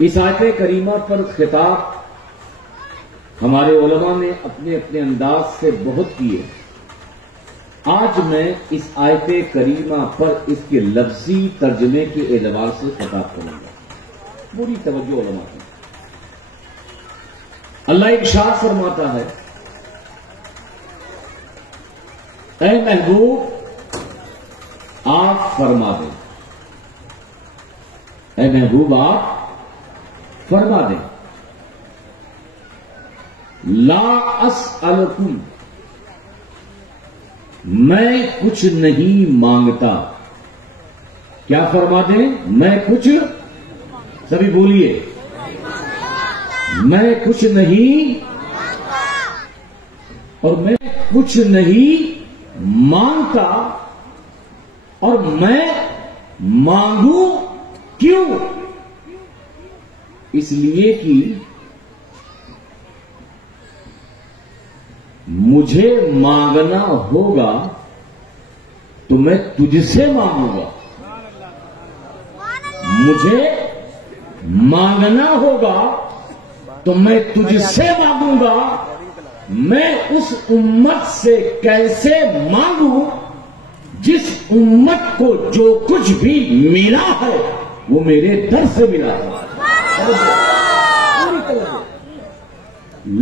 اس آیت کریمہ پر خطاب ہمارے علماء نے اپنے اپنے انداز سے بہت کیے. آج میں اس آیت کریمہ پر اس کے لفظی ترجمے کے اعتبار سے خطاب کروں گا. پوری توجہ علماء کی. اللہ ارشاد فرماتا ہے، اے محبوب آپ فرما دیں، اے محبوب آپ فرما دیں، لا اسألکم، میں کچھ نہیں مانگتا. کیا فرما دیں؟ میں کچھ، سبھی بولیے، میں کچھ نہیں اور میں کچھ نہیں مانگتا. اور میں مانگوں کیوں؟ اس لیے کہ مجھے مانگنا ہوگا تو میں تجھ سے مانگوں گا. مجھے مانگنا ہوگا تو میں تجھ سے مانگوں گا. میں اس امت سے کیسے مانگوں جس امت کو جو کچھ بھی ملا ہے وہ میرے در سے ملا ہے.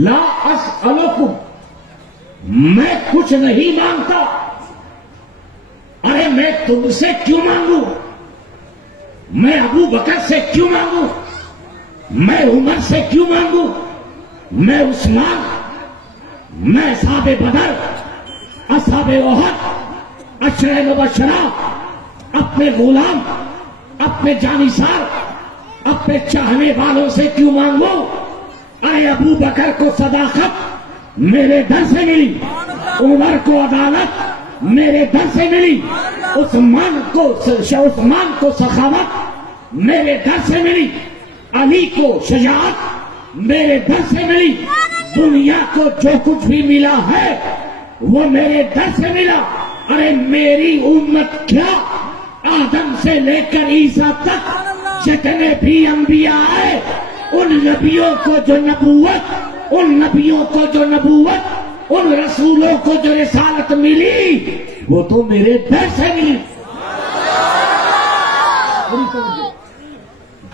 لا اسألکم، میں کچھ نہیں مانگتا. ارے میں تم سے کیوں مانگوں؟ میں ابو بکر سے کیوں مانگوں؟ میں عمر سے کیوں مانگوں؟ میں عثمان، میں اصحاب بدر، اصحاب احد، عشرہ مبشرہ، اپنے غلام، اپنے جانثار، اپنے چاہنے والوں سے کیوں مانگوں؟ ارے ابو بکر کو صداقت میرے در سے ملی، عمر کو عدالت میرے در سے ملی، عثمان کو سخاوت میرے در سے ملی، علی کو شجاعت میرے در سے ملی. دنیا کو جو کچھ بھی ملا ہے وہ میرے در سے ملا. ارے میری امت کیا، آدم سے لے کر عیسیٰ تک جتنے بھی انبیاء آئے، ان نبیوں کو جو نبوت، ان نبیوں کو جو نبوت، ان رسولوں کو جو رسالت ملی وہ تو میرے در سے ملی.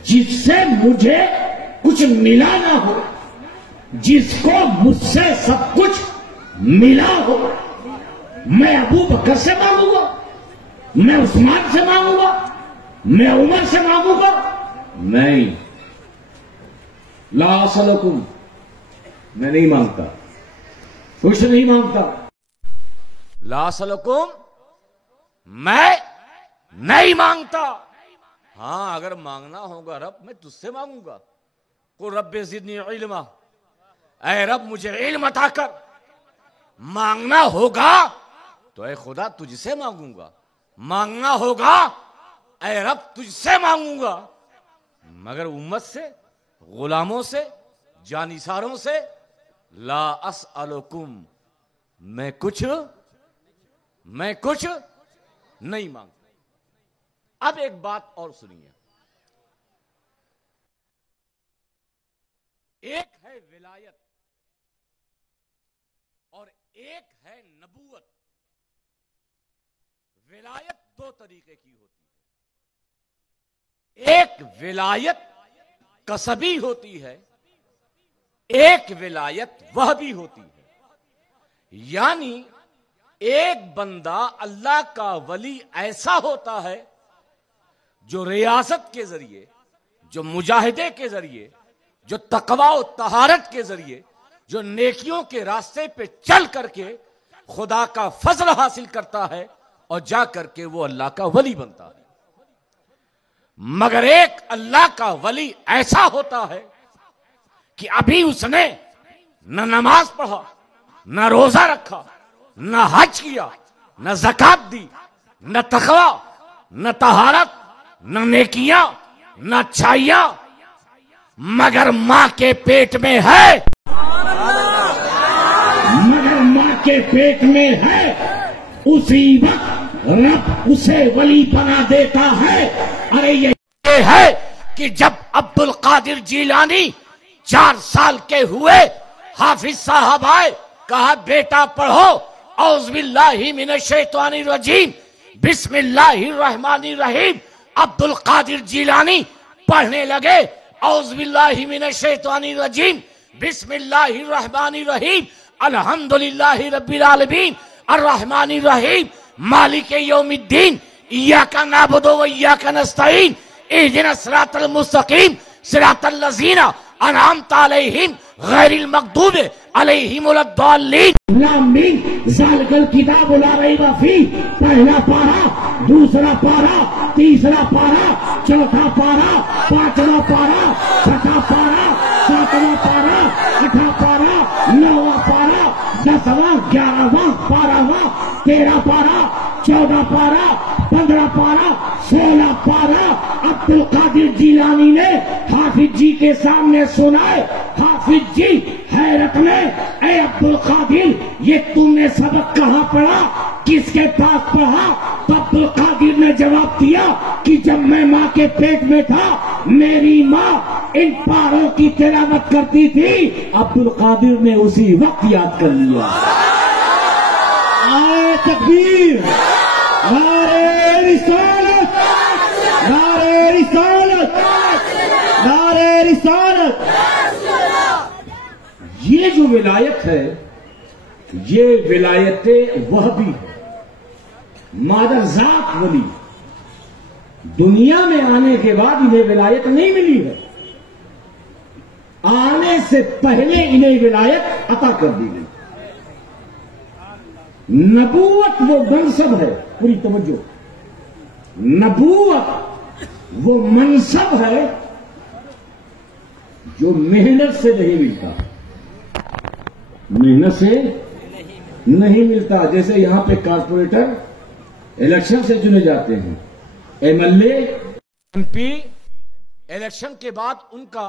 جس سے مجھے کچھ ملا نہ ہو، جس کو مجھ سے سب کچھ ملا ہو، میں ابو بکر سے مانگوں گا، میں عثمان سے مانگوں گا، میں عمر سے مانگوں گا؟ نہیں. لا اسألکم، میں نہیں مانگتا، کچھ نہیں مانگتا. لا اسألکم، میں نہیں مانگتا. ہاں اگر مانگنا ہوگا رب میں تجھ سے مانگوں گا. قل رب زدنی علما، اے رب مجھے علم عطا کر. مانگنا ہوگا تو اے خدا تجھ سے مانگوں گا. مانگنا ہوگا اے رب تجھ سے مانگوں گا. مگر امت سے، غلاموں سے، جانثاروں سے لا اسألکم، میں کچھ نہیں مانگتا. اب ایک بات اور سنیے. ایک ہے ولایت اور ایک ہے نبوت. ولایت دو طریقے کی ہوتی ہے. ایک ولایت کسبی ہوتی ہے، ایک ولایت وہبی ہوتی ہے. یعنی ایک بندہ اللہ کا ولی ایسا ہوتا ہے جو ریاضت کے ذریعے، جو مجاہدے کے ذریعے، جو تقوی و طہارت کے ذریعے، جو نیکیوں کے راستے پہ چل کر کے خدا کا فضل حاصل کرتا ہے اور جا کر کے وہ اللہ کا ولی بنتا ہے. مگر ایک اللہ کا ولی ایسا ہوتا ہے کہ ابھی اس نے نہ نماز پڑھا، نہ روزہ رکھا، نہ حج کیا، نہ زکات دی، نہ تقوی، نہ طہارت، نہ نیکیاں، نہ اچھائیاں، مگر ماں کے پیٹ میں ہے. مگر ماں کے پیٹ میں ہے، اسی وقت رب اسے ولی بنا دیتا ہے. ارے یہ ہے کہ جب عبد القادر جیلانی 4 سال کے ہوئے، حافظ صاحب آئے، کہا بیٹا پڑھو اعوذ باللہ من الشیطان الرجیم بسم اللہ الرحمن الرحیم۔ عبد القادر جیلانی پڑھنے لگے اعوذ باللہ من الشیطان الرجیم بسم اللہ الرحمن الرحیم الحمدللہ رب العالمین الرحمن الرحیم مالک یوم الدین ایاک نعبد و ایاک نستعین اہدنا الصراط المستقیم صراط الذین انعمت علیہم غیر المغضوب علیہم ولا الضالین۔ آمین۔ ذالک الکتاب لا ریب فیہ، پہلا پارہ، دوسرا پارہ، تیسرا پارہ، چوتھا پارہ، پانچواں پارہ، چھٹا پارہ، ساتواں پارہ، آٹھواں پارہ، نواں پارہ، 10واں، 11واں، 12واں، 13 پارہ، 14 پارہ، 15 پارہ، 16 پارہ عبد القادر جیلانی نے حافظ جی کے سامنے سنائے۔ حافظ جی حیرت میں، اے عبد القادر یہ تم نے سبق کہاں پڑھا، کس کے پاس پڑھا؟ تو عبد القادر نے جواب دیا کہ جب میں ماں کے پیٹ میں تھا میری ماں ان پاروں کی تلاوت کرتی تھی۔ عبد القادر نے اسی وقت یاد کر لیا۔ نعرہ تکبیر، نعرہ رسالت، نعرہ رسالت، نعرہ رسالت۔ یہ جو ولایت ہے یہ ولایت وہبی ہے، مادر ذات ولی۔ دنیا میں آنے کے بعد انہیں ولایت نہیں ملی ہے، آنے سے پہلے انہیں ولایت عطا کر دی گئی۔ نبوت وہ منصب ہے، پوری توجہ، نبوت وہ منصب ہے جو محنت سے نہیں ملتا، محنت سے نہیں ملتا۔ جیسے یہاں پہ کارپوریٹر الیکشن سے چنے جاتے ہیں، M L A M P election کے بعد ان کا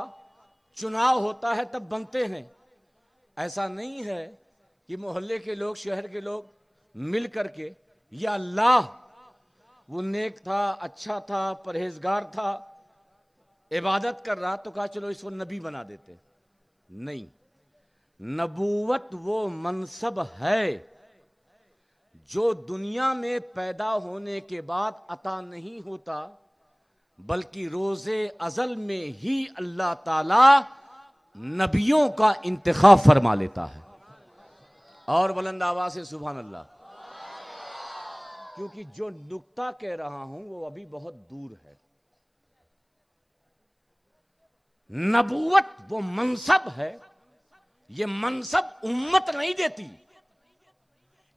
چناؤ ہوتا ہے تب بنتے ہیں۔ ایسا نہیں ہے کہ محلے کے لوگ، شہر کے لوگ مل کر کے یا اللہ وہ نیک تھا، اچھا تھا، پرہیزگار تھا، عبادت کر رہا تو کہا چلو اس کو نبی بنا دیتے۔ نہیں، نبوت وہ منصب ہے جو دنیا میں پیدا ہونے کے بعد عطا نہیں ہوتا، بلکہ روز ازل میں ہی اللہ تعالی نبیوں کا انتخاب فرما لیتا ہے۔ اور بلند آواز سے سبحان اللہ، کیونکہ جو نکتہ کہہ رہا ہوں وہ ابھی بہت دور ہے۔ نبوت وہ منصب ہے، یہ منصب امت نہیں دیتی،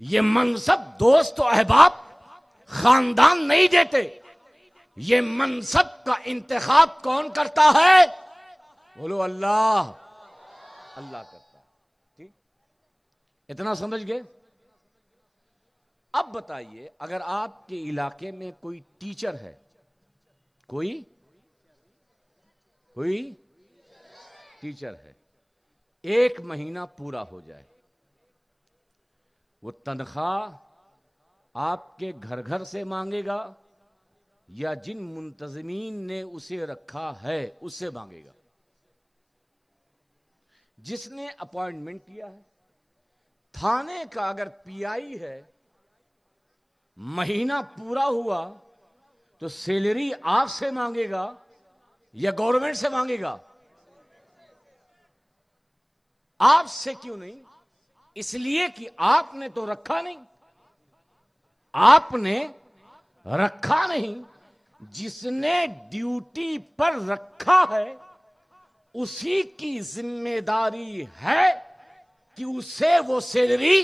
یہ منصب دوست و احباب خاندان نہیں دیتے، یہ منصب کا انتخاب کون کرتا ہے؟ بولو اللہ، اللہ کرتا ہے۔ ٹھیک، اتنا سمجھ گئے؟ اب بتائیے، اگر آپ کے علاقے میں کوئی ٹیچر ہے، کوئی ٹیچر ہے، 1 مہینہ پورا ہو جائے، وہ تنخواہ آپ کے گھر سے مانگے گا یا جن منتظمین نے اسے رکھا ہے اس سے مانگے گا؟ جس نے اپوائنٹمنٹ کیا ہے، تھانے کا اگر پی آئی ہے، مہینہ پورا ہوا تو سیلری آپ سے مانگے گا یا گورنمنٹ سے مانگے گا؟ آپ سے کیوں نہیں؟ اس لیے کہ آپ نے تو رکھا نہیں، آپ نے رکھا نہیں، جس نے ڈیوٹی پر رکھا ہے اسی کی ذمہ داری ہے کہ اسے وہ سیلری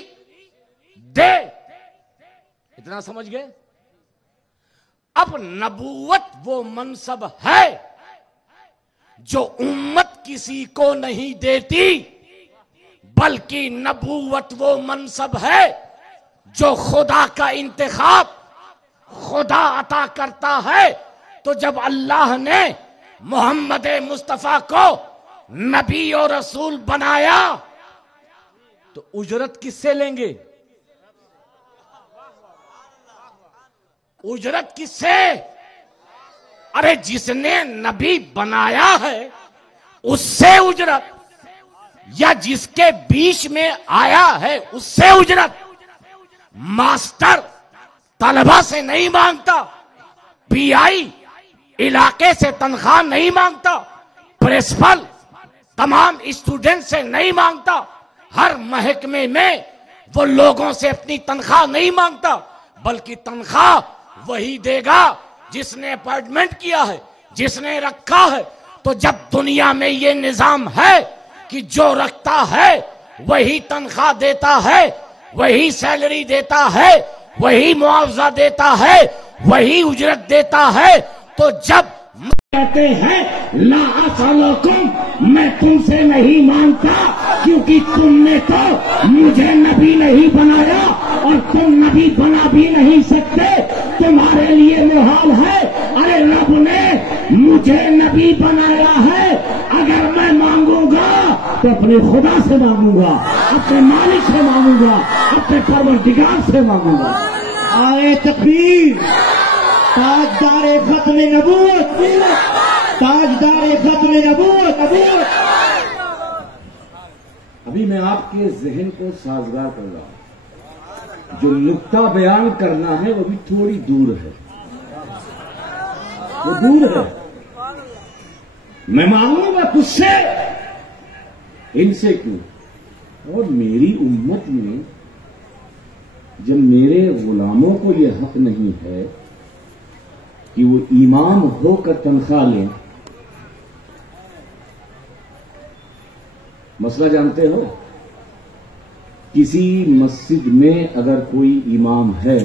دے۔ اتنا سمجھ گئے؟ اب نبوت وہ منصب ہے جو امت کسی کو نہیں دیتی، بلکہ نبوت وہ منصب ہے جو خدا کا انتخاب خدا عطا کرتا ہے۔ تو جب اللہ نے محمد مصطفیٰ کو نبی اور رسول بنایا تو اجرت کس سے لیں گے؟ اجرت کس سے؟ ارے جس نے نبی بنایا ہے اس سے اجرت، یا جس کے بیچ میں آیا ہے اس سے اجرت۔ ماسٹر طلبہ سے نہیں مانگتا، پی آئی علاقے سے تنخواہ نہیں مانگتا، پرنسپل تمام اسٹوڈنٹ سے نہیں مانگتا، ہر محکمے میں وہ لوگوں سے اپنی تنخواہ نہیں مانگتا، بلکہ تنخواہ وہی دے گا جس نے اپائنٹمنٹ کیا ہے، جس نے رکھا ہے۔ تو جب دنیا میں یہ نظام ہے کہ جو رکھتا ہے وہی تنخواہ دیتا ہے، وہی سیلری دیتا ہے، وہی معاوضہ دیتا ہے، وہی اجرت دیتا ہے، تو جب کہتے ہیں لا اسألکم، میں تم سے نہیں مانگتا کیونکہ تم نے تو مجھے نبی نہیں بنایا اور تم نبی بنا بھی نہیں سکتے، تمہارے لیے محال ہے۔ ارے رب نے مجھے نبی بنایا ہے، اگر میں مانگوں گا تو اپنے خدا سے مانگوں گا، اپنے مالک سے مانگوں گا، اپنے پروردگار سے مانگوں گا۔ آئے تکبیر، تاجدار ختم نبوت، تاجدار ختم نبوت۔ ابھی میں آپ کے ذہن کو سازگار کر رہا ہوں، جو نقطہ بیان کرنا ہے وہ بھی تھوڑی دور ہے، وہ دور ہے۔ میں مانگوں گا تجھ سے، ان سے کیوں؟ اور میری امت میں جب میرے غلاموں کو یہ حق نہیں ہے کہ وہ امام ہو کر تنخواہ لیں، مسئلہ جانتے ہو؟ کسی مسجد میں اگر کوئی امام ہے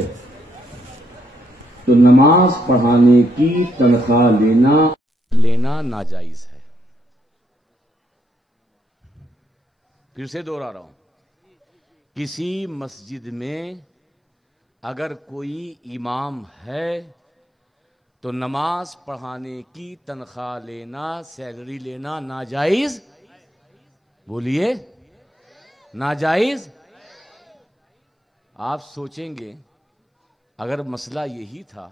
تو نماز پڑھانے کی تنخواہ لینا ناجائز ہے۔ پھر سے دوہرا رہا ہوں، کسی مسجد میں اگر کوئی امام ہے تو نماز پڑھانے کی تنخواہ لینا، سیلری لینا ناجائز، بولیے ناجائز۔ آپ سوچیں گے اگر مسئلہ یہی تھا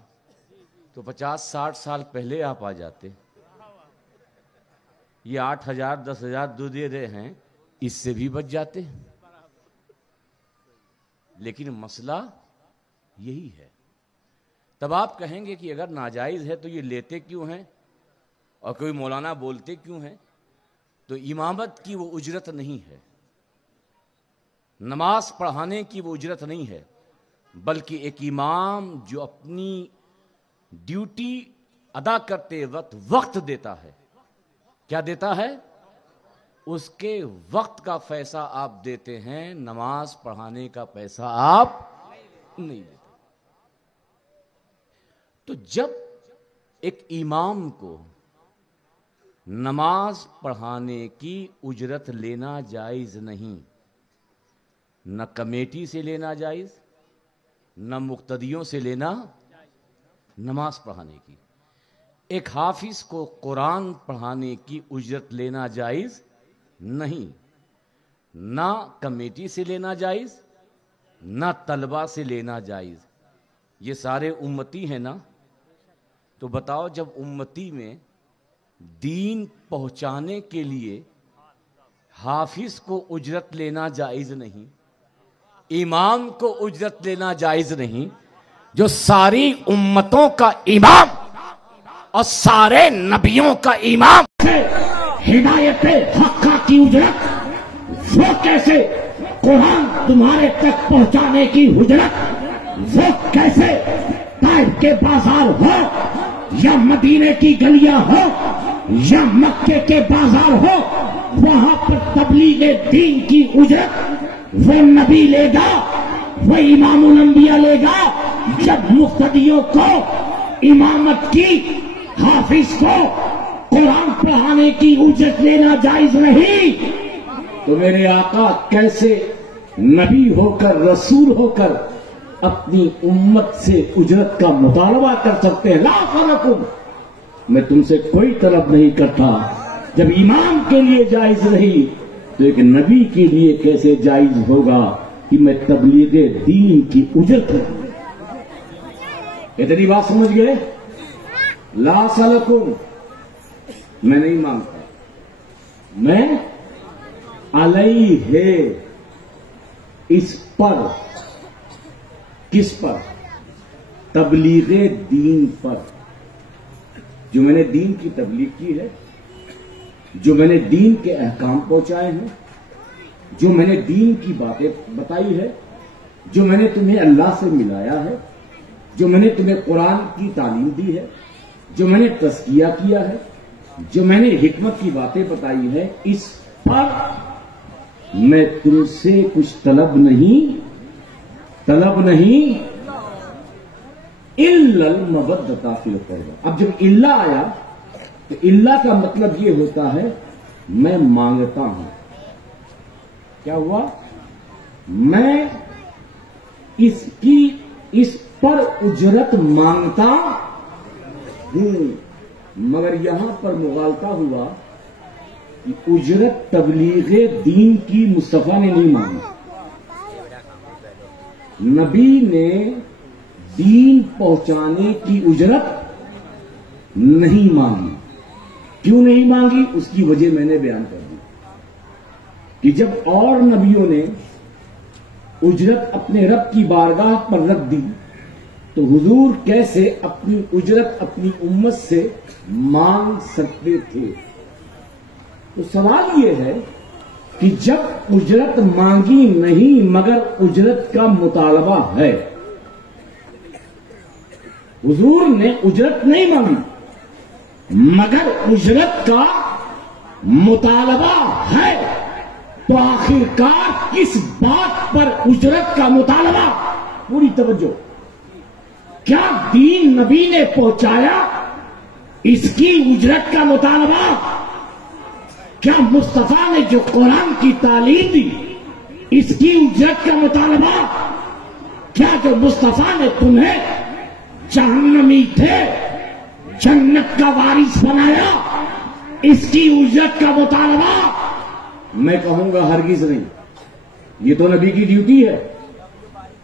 تو 50-60 سال پہلے آپ آ جاتے، یہ 8,000 10,000 دے رہے ہیں، اس سے بھی بچ جاتے، لیکن مسئلہ یہی ہے۔ تب آپ کہیں گے کہ اگر ناجائز ہے تو یہ لیتے کیوں ہیں اور کوئی مولانا بولتے کیوں ہیں؟ تو امامت کی وہ اجرت نہیں ہے، نماز پڑھانے کی وہ اجرت نہیں ہے، بلکہ ایک امام جو اپنی ڈیوٹی ادا کرتے وقت دیتا ہے، کیا دیتا ہے؟ اس کے وقت کا پیسہ آپ دیتے ہیں، نماز پڑھانے کا پیسہ آپ نہیں دیتے۔ تو جب ایک امام کو نماز پڑھانے کی اجرت لینا جائز نہیں، نہ کمیٹی سے لینا جائز، نہ مقتدیوں سے لینا، نماز پڑھانے کی، ایک حافظ کو قرآن پڑھانے کی اجرت لینا جائز نہیں، نہ کمیٹی سے لینا جائز، نہ طلبہ سے لینا جائز۔ یہ سارے امتی ہیں نا، تو بتاؤ جب امتی میں دین پہنچانے کے لیے حافظ کو اجرت لینا جائز نہیں، امام کو اجرت لینا جائز نہیں، جو ساری امتوں کا امام اور سارے نبیوں کا امام ہدایت حقہ کی اجرت، وہ کیسے قرآن تمہارے تک پہنچانے کی اجرت، وہ کیسے طائف کے بازار ہو یا مدینے کی گلیاں ہو یا مکے کے بازار ہو، وہاں پر تبلیغ دین کی اجرت وہ نبی لے گا، وہ امام الانبیاء لے گا۔ جب مقتدیوں کو امامت کی، حافظ کو قرآن پڑھانے کی اجرت لینا جائز نہیں، تو میرے آقا کیسے نبی ہو کر، رسول ہو کر اپنی امت سے اجرت کا مطالبہ کر سکتے ہیں؟ لا اسألکم، میں تم سے کوئی طلب نہیں کرتا۔ جب امام کے لیے جائز نہیں تو ایک نبی کے لیے کیسے جائز ہوگا کہ میں تبلیغ دین کی اجرت کروں؟ اتنی بات سمجھ گئے؟ لا سلکم میں نہیں مانگتا، میں علیہ اس پر، کس پر؟ تبلیغ دین پر، جو میں نے دین کی تبلیغ کی ہے، جو میں نے دین کے احکام پہنچائے ہیں، جو میں نے دین کی باتیں بتائی ہے، جو میں نے تمہیں اللہ سے ملایا ہے، جو میں نے تمہیں قرآن کی تعلیم دی ہے، جو میں نے تزکیہ کیا ہے، جو میں نے حکمت کی باتیں بتائی ہے، اس پر میں تم سے کچھ طلب نہیں الا المودۃ فی القربى۔ اب جب الا آیا تو الا کا مطلب یہ ہوتا ہے میں مانگتا ہوں۔ کیا ہوا؟ میں اس پر اجرت مانگتا ہوں، مگر یہاں پر مغالطہ ہوا کہ اجرت تبلیغ دین کی مصطفیٰ نے نہیں مانگی، نبی نے دین پہنچانے کی اجرت نہیں مانگی۔ کیوں نہیں مانگی؟ اس کی وجہ میں نے بیان کر دی کہ جب اور نبیوں نے اجرت اپنے رب کی بارگاہ پر رکھ دی تو حضور کیسے اپنی اجرت اپنی امت سے مانگ سکتے تھے؟ تو سوال یہ ہے کہ جب اجرت مانگی نہیں مگر اجرت کا مطالبہ ہے، حضور نے اجرت نہیں مانگی مگر اجرت کا مطالبہ ہے، تو آخرکار کس بات پر اجرت کا مطالبہ؟ پوری توجہ۔ کیا دین نبی نے پہنچایا اس کی اجرت کا مطالبہ؟ کیا مصطفیٰ نے جو قرآن کی تعلیم دی اس کی اجرت کا مطالبہ؟ کیا جو مصطفیٰ نے تمہیں جہنمی تھے جنت کا وارث بنایا اس کی اجرت کا مطالبہ؟ میں کہوں گا ہرگز نہیں۔ یہ تو نبی کی ڈیوٹی ہے،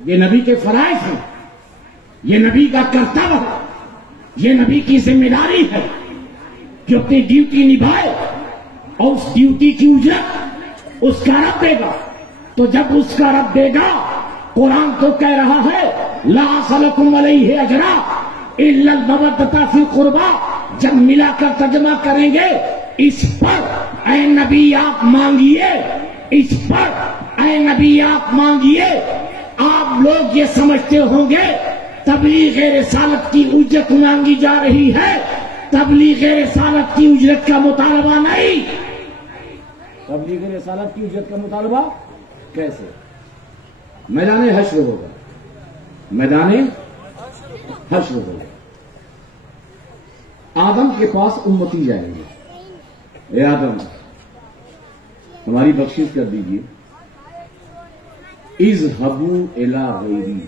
یہ نبی کے فرائض ہیں، یہ نبی کا کرتویہ ہے، یہ نبی کی ذمہ داری ہے کہ اپنی ڈیوٹی نبھائے اور اس ڈیوٹی کی اجرت اس کا رب دے گا۔ تو جب اس کا رب دے گا، قرآن تو کہہ رہا ہے لا اسألکم علیہ اجرا الا المودۃ فی القربى، جب ملا کر ترجمہ کریں گے اس پر اے نبی آپ مانگیے، اس پر اے نبی آپ مانگیے۔ آپ لوگ یہ سمجھتے ہوں گے تبلیغ رسالت کی اجرت مانگی جا رہی ہے، تبلیغ رسالت کی اجرت کا مطالبہ نہیں۔ تبلیغ رسالت کی اجرت کا مطالبہ کیسے؟ میدان حشر ہوگا، میدان حشر ہوگا، آدم کے پاس امتی جائیں گے، اے آدم ہماری بخشش کر دیجیے، اذهبوا الی غیری،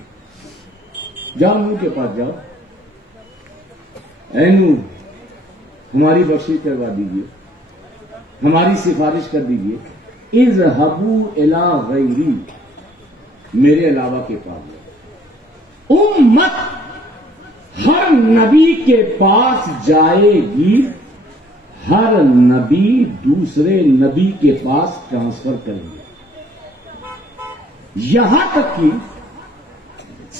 جاؤ نوح کے پاس جاؤ، اے نوح ہماری بخشش کروا دیجیے، ہماری سفارش کر دیجیے، اذهبوا الی غیری، میرے علاوہ کے پاس۔ امت ہر نبی کے پاس جائے گی، ہر نبی دوسرے نبی کے پاس ٹرانسفر کریں گے، یہاں تک کہ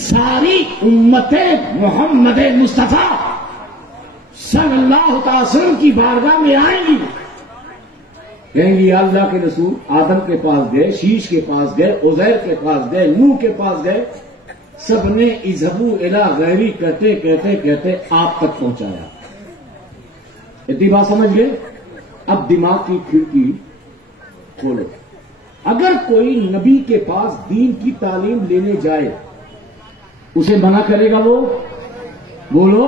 ساری امت محمد مصطفیٰ صلی اللہ تعالی وسلم کی بارگاہ میں آئیں گی، کہیں گے یا اللہ کے رسول، آدم کے پاس گئے، شیش کے پاس گئے، عزیر کے پاس گئے، نوح کے پاس گئے، سب نے اذهبوا الی غیری کہتے کہتے کہتے آپ تک پہنچایا۔ اتنی بات سمجھ گئے؟ اب دماغ کی کھڑکی کھولو، اگر کوئی نبی کے پاس دین کی تعلیم لینے جائے اسے منع کرے گا وہ؟ بولو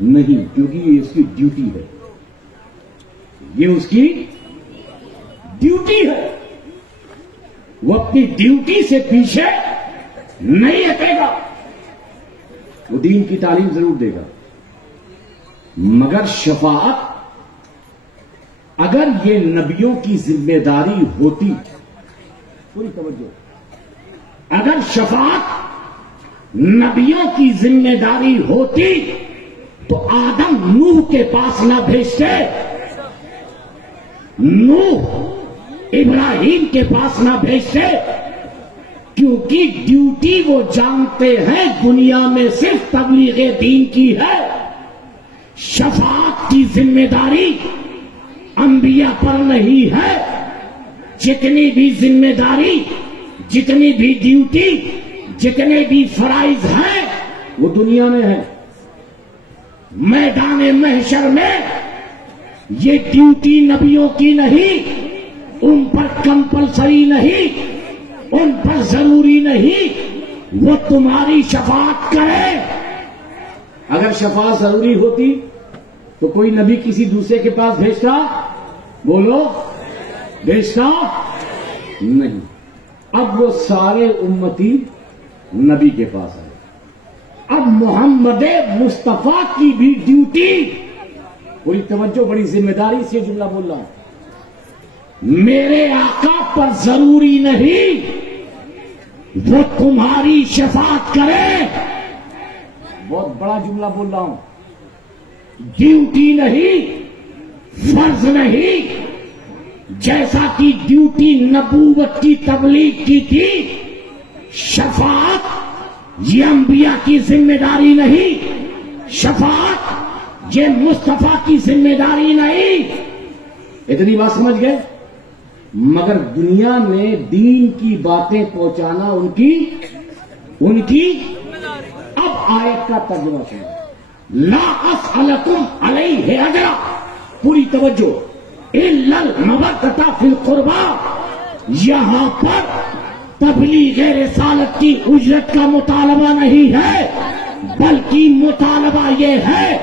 نہیں، کیونکہ یہ اس کی ڈیوٹی ہے، یہ اس کی ڈیوٹی ہے، وہ اپنی ڈیوٹی سے پیچھے نہیں ہٹے گا، وہ دین کی تعلیم ضرور دے گا، مگر شفاعت اگر یہ نبیوں کی ذمہ داری ہوتی، پوری توجہ، اگر شفاعت نبیوں کی ذمہ داری ہوتی تو آدم نوح کے پاس نہ بھیجتے، نوح ابراہیم کے پاس نہ بھیجتے، کیونکہ ڈیوٹی وہ جانتے ہیں دنیا میں صرف تبلیغ دین کی ہے، شفاعت کی ذمہ داری انبیاء پر نہیں ہے۔ جتنی بھی ذمہ داری، جتنی بھی ڈیوٹی، جتنے بھی فرائض ہیں وہ دنیا میں ہے۔ میدان محشر میں یہ ڈیوٹی نبیوں کی نہیں، ان پر کمپلسری نہیں، ان پر ضروری نہیں، وہ تمہاری شفاعت کرے۔ اگر شفاعت ضروری ہوتی تو کوئی نبی کسی دوسرے کے پاس بھیجتا؟ بولو، بھیجتا نہیں۔ اب وہ سارے امتی نبی کے پاس آئے۔ اب محمد مصطفیٰ کی بھی ڈیوٹی، پوری توجہ، بڑی ذمہ داری سے جملہ بول رہا ہوں، میرے آقا پر ضروری نہیں وہ تمہاری شفاعت کرے۔ بہت بڑا جملہ بول رہا ہوں، ڈیوٹی نہیں، فرض نہیں۔ جیسا کہ ڈیوٹی نبوت کی تبلیغ کی تھی، شفاعت یہ انبیاء کی ذمہ داری نہیں، شفاعت یہ مصطفیٰ کی ذمہ داری نہیں۔ اتنی بات سمجھ گئے؟ مگر دنیا میں دین کی باتیں پہنچانا ان کی اب آیت کا ترجمہ سنو، لا اسألکم علیہ اجرا، پوری توجہ، الا المودۃ فی القربى، یہاں پر تبلیغ رسالت کی اجرت کا مطالبہ نہیں ہے، بلکہ مطالبہ یہ ہے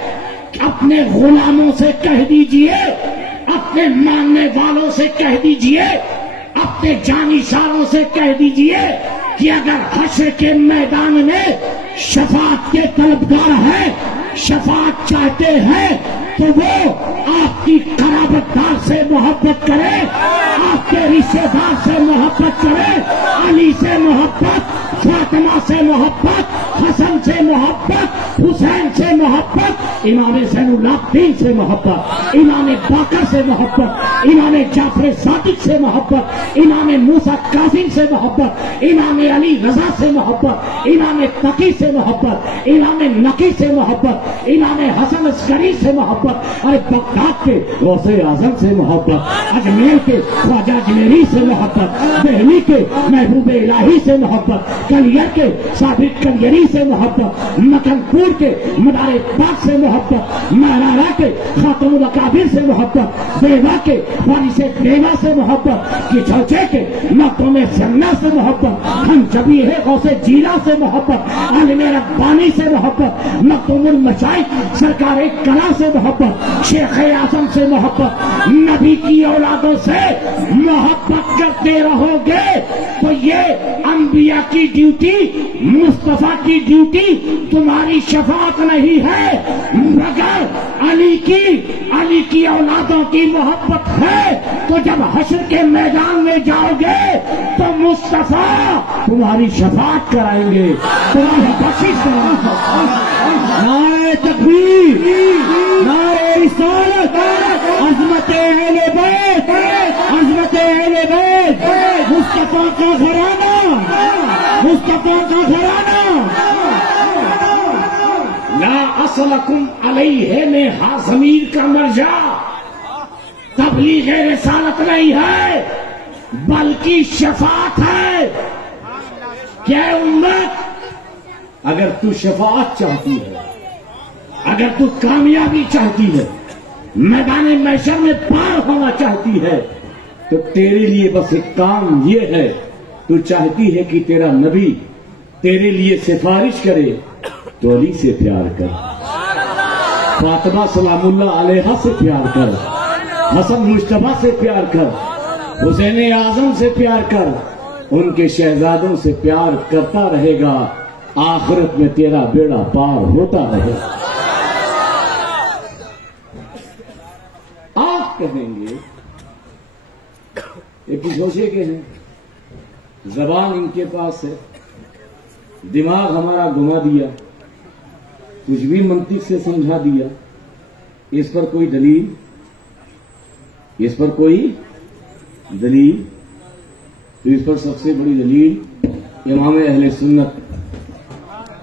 کہ اپنے غلاموں سے کہہ دیجئے، اپنے ماننے والوں سے کہہ دیجئے، اپنے جانشاروں سے کہہ دیجئے کہ اگر حشر کے میدان میں شفاعت کے طلبگار ہیں، شفاعت چاہتے ہیں، تو وہ آپ کی قرابت دار سے محبت کرے، آپ کے رشتے دار سے محبت کرے، علی سے محبت، فاطمہ سے محبت، حسن سے محبت، حسین سے محبت، امام زین العابدین سے محبت، امام باقر سے محبت، امام جعفر صادق سے محبت، امام موسیٰ کاظم سے محبت، امام علی رضا سے محبت، امام تقی سے محبت، امام نقی سے محبت، امام حسن عسکری سے محبت، ارے بغداد کے غوث اعظم سے محبت، اجمیر کے خواجہ اجمیری سے محبت، دہلی کے محبوب الہی سے محبت، کلیر کے ثابت کلیری سے محبت، مکن پور کے مدار پاک سے محبت، مہرارا کے خاتون الاکابر سے محبت، دیوا کے وارث دیوا سے محبت، کچھوچے کے مقدوم سنہ سے محبت، ہم جبی ہے غوث جیلا سے محبت، عالم ربانی سے محبت، مقدوم المشائخ سرکار کلا سے محبت، شیخ اعظم سے محبت، نبی کی اولادوں سے محبت کرتے رہو گے تو یہ انبیاء کی ڈیوٹی، مصطفیٰ کی ڈیوٹی تمہاری شفاعت نہیں ہے، مگر علی کی اولادوں کی محبت ہے۔ تو جب حشر کے میدان میں جاؤ گے تو مصطفیٰ تمہاری شفاعت کرائیں گے، تمہاری بخشش کرائیں گے۔ نعرہ تکبیر، نعرہ رسالت، عظمت اہل بیت، عظمت اہل بیت، مصطفیٰ کا گھرانہ، مصطفیٰ کا گھرانہ۔ لا اسألکم علیہ میں ہاں ضمیر کا مرجع تبلیغ رسالت نہیں ہے بلکہ شفاعت ہے۔ کیا امت، اگر تو شفاعت چاہتی ہے، اگر تو کامیابی چاہتی ہے، میدان محشر میں پار ہونا چاہتی ہے، تو تیرے لیے بس ایک کام یہ ہے، تو چاہتی ہے کہ تیرا نبی تیرے لیے سفارش کرے تو علی سے پیار کر، فاطمہ سلام اللہ علیہا سے پیار کر، حسن مجتبیٰ سے پیار کر، حسین اعظم سے پیار کر، ان کے شہزادوں سے پیار کرتا رہے گا، آخرت میں تیرا بیڑا پار ہوتا رہے گا۔ آپ کہیں گے یہ کس ہوشے کے ہیں، زبان ان کے پاس ہے، دماغ ہمارا گھما دیا، کچھ بھی منطق سے سمجھا دیا، اس پر کوئی دلیل، اس پر کوئی دلیل؟ تو اس پر سب سے بڑی دلیل امام اہل سنت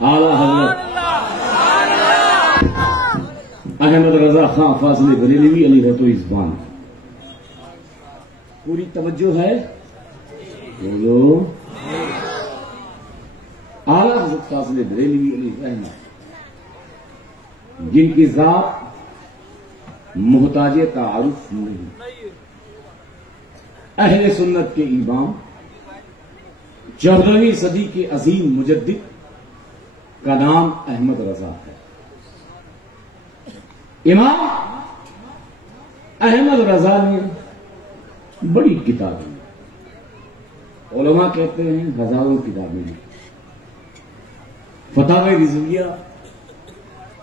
اعلی حضرت احمد رضا خان فاضل بریلوی علیہ الرضوان۔ پوری توجہ ہے بولو، اعلی حضرت فاضل بریلوی علیہ الرحمہ، جن کی ذات محتاج تعارف نہیں، اہل سنت کے امام، 14ویں صدی کے عظیم مجدد کا نام احمد رضا ہے۔ امام احمد رضا نے بڑی کتابیں، علماء کہتے ہیں ہزاروں کتابیں، فتاوی رضویہ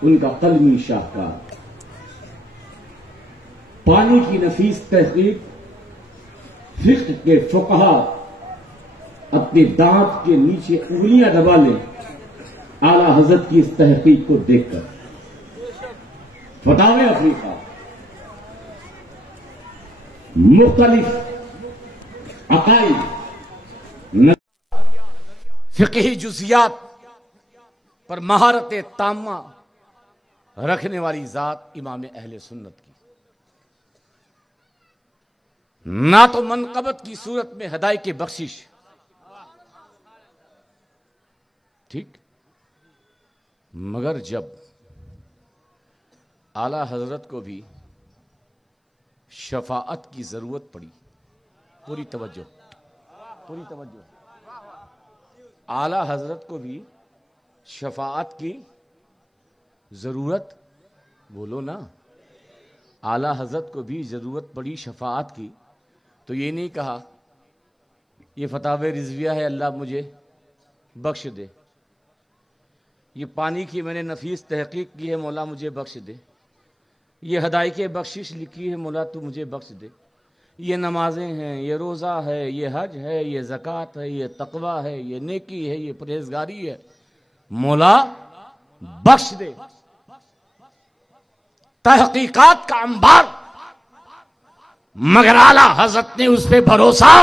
ان کا قلمی شاہکار، پانی کی نفیس تحقیق، فقہ کے فقہا اپنے دانت کے نیچے انگلیاں دبا لیں اعلی حضرت کی اس تحقیق کو دیکھ کر۔ فتاوی افریقہ، مختلف عقائد، فقہی جزیات پر مہارت تامہ رکھنے والی ذات امام اہل سنت کی، نہ تو منقبت کی صورت میں ہدایت کی بخشش، ٹھیک، مگر جب اعلی حضرت کو بھی شفاعت کی ضرورت پڑی، پوری توجہ، پوری توجہ، اعلی حضرت کو بھی شفاعت کی ضرورت، بولو نا، اعلی حضرت کو بھی ضرورت پڑی شفاعت کی، تو یہ نہیں کہا یہ فتاوی رضویہ ہے اللہ مجھے بخش دے، یہ پانی کی میں نے نفیس تحقیق کی ہے مولا مجھے بخش دے، یہ ہدایت بخشش لکھی ہے مولا تو مجھے بخش دے، یہ نمازیں ہیں، یہ روزہ ہے، یہ حج ہے، یہ زکوٰۃ ہے، یہ تقوی ہے، یہ نیکی ہے، یہ پرہیزگاری ہے، مولا بخش دے۔ تحقیقات کا انبار، مگر اعلی حضرت نے اس پہ بھروسہ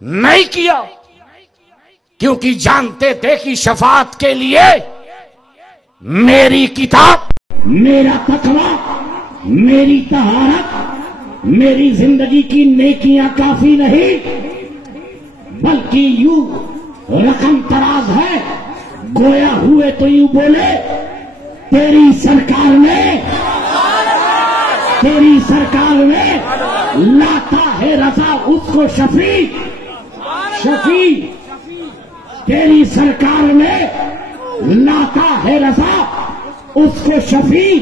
نہیں کیا، کیونکہ جانتے تھے کہ شفاعت کے لیے میری کتاب، میرا تقوی، میری طہارت، میری زندگی کی نیکیاں کافی نہیں، بلکہ یوں رقم تراز ہے، گویا ہوئے تو یوں بولے تیری سرکار میں لاتا ہے رضا اس کو شفیع، تیری سرکار میں لاتا ہے رضا اس کو شفیع،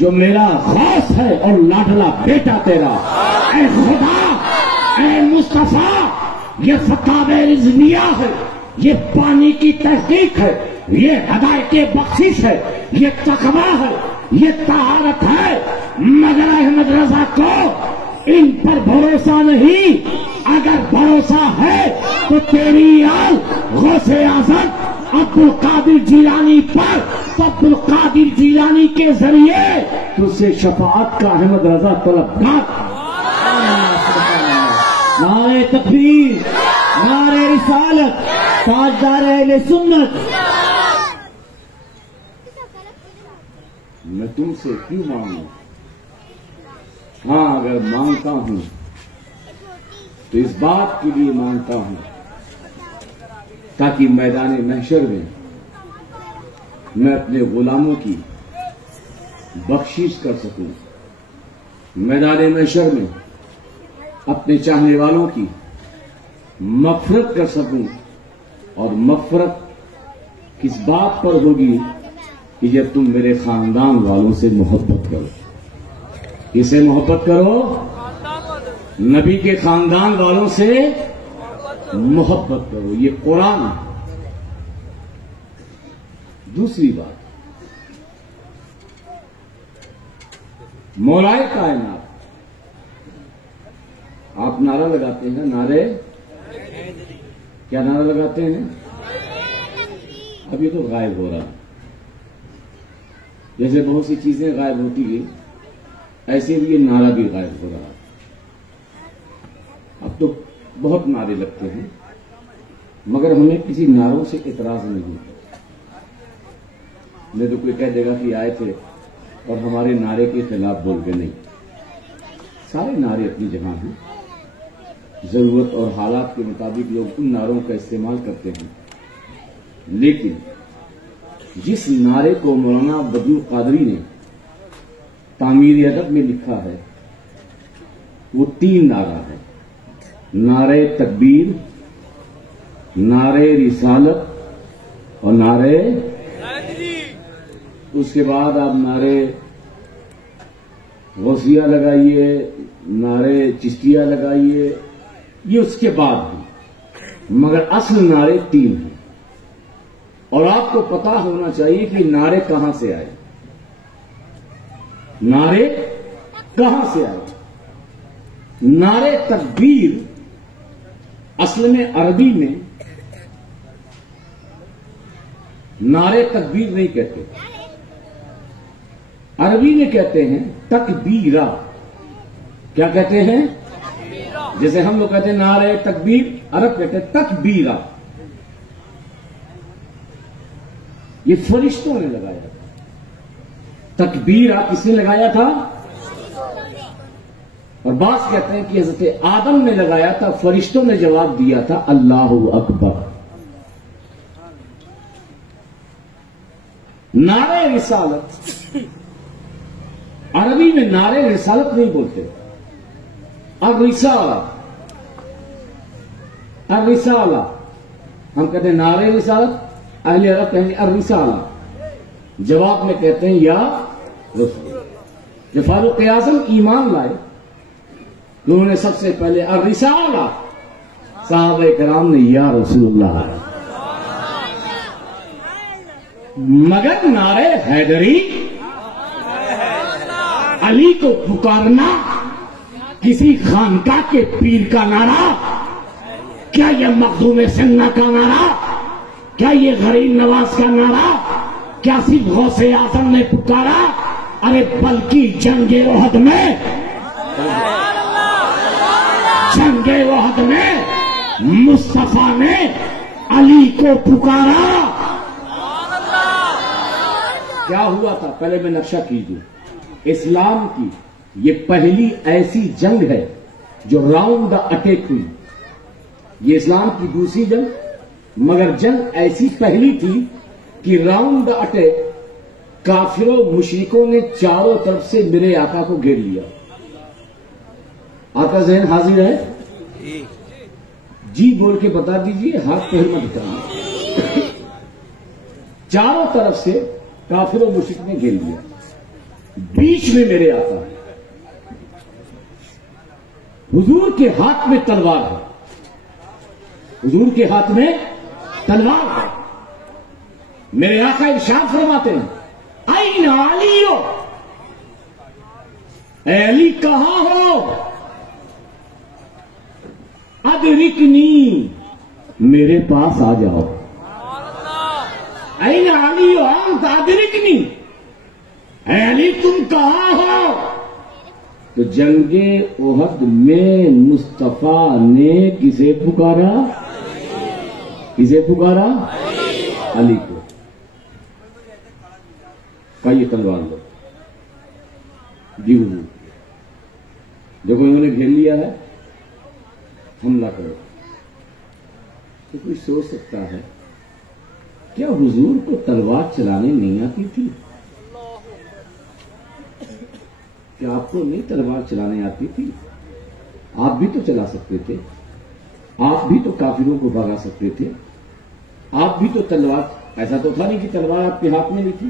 جو میرا غوث ہے اور لاڈلا بیٹا تیرا۔ اے خدا، اے مصطفیٰ، یہ فتاوی رضویہ ہے، یہ پانی کی تحقیق ہے، یہ ہدایت بخشش ہے، یہ تقویٰ ہے، یہ طہارت ہے، مگر احمد رضا کو ان پر بھروسہ نہیں۔ اگر بھروسہ ہے تو تیری آل غوث اعظم عبد القادر جیلانی پر، تو عبد القادر جیلانی کے ذریعے تجھ سے شفاعت کا احمد رضا طلبگار۔ نعرہ تکبیر، نعرہ رسالت، تاجدار اہل سنت۔ میں تم سے کیوں مانگوں؟ ہاں اگر مانگتا ہوں تو اس بات کے لیے مانگتا ہوں تاکہ میدان محشر میں اپنے غلاموں کی بخشش کر سکوں، میدان محشر میں اپنے چاہنے والوں کی مغفرت کر سکوں، اور مغفرت کس بات پر ہوگی کہ جب تم میرے خاندان والوں سے محبت کرو۔ کسے محبت کرو؟ نبی کے خاندان والوں سے محبت کرو، یہ قرآن ہے۔ دوسری بات، مولائے کائنات، آپ نعرہ لگاتے ہیں، نعرے کیا نعرہ لگاتے ہیں؟ اب یہ تو غائب ہو رہا ہے، جیسے بہت سی چیزیں غائب ہوتی ہیں ایسے بھی یہ نعرہ بھی غائب ہو رہا ہے. اب تو بہت نعرے لگتے ہیں مگر ہمیں کسی نعروں سے اعتراض نہیں ہوتا. نہیں تو کوئی کہہ دے گا کہ آئے تھے اور ہمارے نعرے کے خلاف بول کے. نہیں، سارے نعرے اپنی جگہ ہیں. ضرورت اور حالات کے مطابق لوگ ان نعروں کا استعمال کرتے ہیں، لیکن جس نعرے کو مولانا عبد القادری نے تعمیر ادب میں لکھا ہے وہ 3 نعرہ ہے: نعرے تکبیر، نعرے رسالت اور نعرے. اس کے بعد آپ نعرے غوثیہ لگائیے، نعرے چشتیہ لگائیے، یہ اس کے بعد بھی، مگر اصل نعرے 3 ہیں. اور آپ کو پتا ہونا چاہیے کہ نعرے کہاں سے آئے. نعرے کہاں سے آئے؟ نعرے تکبیر اصل میں عربی میں نعرے تکبیر نہیں کہتے، عربی میں کہتے ہیں تکبیرہ. کیا کہتے ہیں؟ جیسے ہم لوگ کہتے ہیں نعرے تکبیر، عرب کہتے ہیں تکبیرہ. یہ فرشتوں نے لگایا تھا. تکبیرہ کس نے لگایا تھا؟ اور بعض کہتے ہیں کہ حضرت آدم نے لگایا تھا، فرشتوں نے جواب دیا تھا اللہ اکبر. نعرے رسالت عربی میں نعرے رسالت نہیں بولتے، الرسالہ. الرسالہ ہم کہتے ہیں نعرے رسالت، اہل عرب کہیں گے الرسالہ. جواب میں کہتے ہیں یا رسول. جب فاروق اعظم ایمان لائے تو انہوں نے سب سے پہلے الرسالہ، صحابہ کرام نے یا رسول اللہ. مگر نعرے حیدری، علی کو پکارنا، کسی خانقاہ کے پیر کا نعرہ، کیا یہ مخدوم سنہ کا نعرہ، کیا یہ غریب نواز کا نعرہ، کیا صرف غوث اعظم نے پکارا؟ ارے بلکہ جنگ احد میں مصطفیٰ نے علی کو پکارا. کیا ہوا تھا؟ پہلے میں نقشہ کیجیے. اسلام کی یہ پہلی ایسی جنگ ہے جو راؤنڈ دا اٹیک ہوئی. یہ اسلام کی دوسری جنگ، مگر جنگ ایسی پہلی تھی کہ راؤنڈ دا اٹیک کافروں مشرکوں نے چاروں طرف سے میرے آقا کو گھیر لیا. آقا ذہن حاضر ہے؟ جی بول کے بتا دیجئے، ہاتھ پہ مت اٹھائیے. چاروں طرف سے کافر و مشرک نے گھیر لیا، بیچ میں میرے آقا ہے. حضور کے ہاتھ میں تلوار ہے، حضور کے ہاتھ میں تلوار ہے. میرے آقا ارشاد فرماتے ہیں این علی ہو، اے علی کہاں ہو؟ ادرکنی، میرے پاس آ جاؤ. این علی ہو انت ادرکنی، اے علی تم کہاں ہو؟ تو جنگ احد میں مصطفیٰ نے کسے پکارا؟ کسے پکارا؟ علی کو. کہیے تلوار لو. جی حضور، دیکھو انہوں نے گھیر لیا ہے، حملہ کرو. تو کوئی سوچ سکتا ہے کیا حضور کو تلوار چلانے نہیں آتی تھی؟ کیا آپ کو نہیں تلوار چلانے آتی تھی؟ آپ بھی تو چلا سکتے تھے، آپ بھی تو کافروں کو بھگا سکتے تھے، آپ بھی تو تلوار، ایسا تو تھا نہیں کہ تلوار آپ کے ہاتھ میں بھی تھی،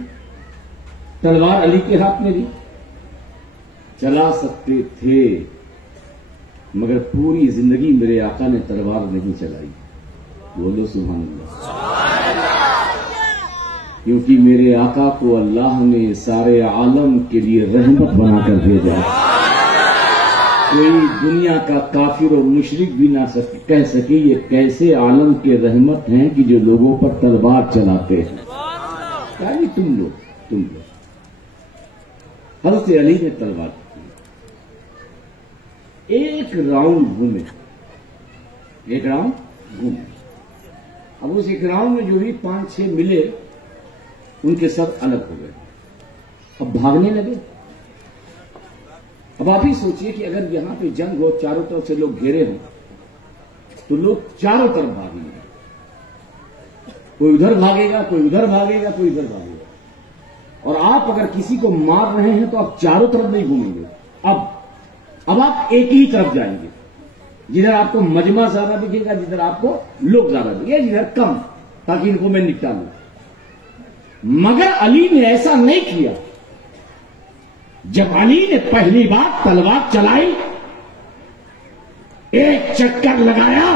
تلوار علی کے ہاتھ میں بھی. چلا سکتے تھے مگر پوری زندگی میرے آقا نے تلوار نہیں چلائی. بولو سبحان اللہ. کیونکہ میرے آقا کو اللہ نے سارے عالم کے لیے رحمت بنا کر بھیجا. کوئی دنیا کا کافر و مشرک بھی نہ کہہ سکے یہ کیسے عالم کے رحمت ہیں کہ جو لوگوں پر تلوار چلاتے ہیں. یعنی تم لوگ حضرت علی نے تلوار کی، ایک راؤنڈ گھومے، اب اس ایک راؤنڈ میں جو بھی 5-6 ملے ان کے سر الگ ہو گئے، اب بھاگنے لگے۔ اب آپ ہی سوچئے کہ اگر یہاں پہ جنگ ہو، چاروں طرف سے لوگ گھیرے ہوں تو لوگ چاروں طرف بھاگیں گے، کوئی ادھر بھاگے گا، کوئی ادھر بھاگے گا، کوئی ادھر بھاگے گا، اور آپ اگر کسی کو مار رہے ہیں تو آپ چاروں طرف نہیں گھومیں گے، اب آپ ایک ہی طرف جائیں گے، جدھر آپ کو مجمع زیادہ دکھے گا، جدھر آپ کو لوگ زیادہ دکھے گا، جدھر کم، تاکہ ان کو میں نپٹا لوں۔ مگر علی نے ایسا نہیں کیا۔ جب علی نے پہلی بار تلوار چلائی، ایک چکر لگایا،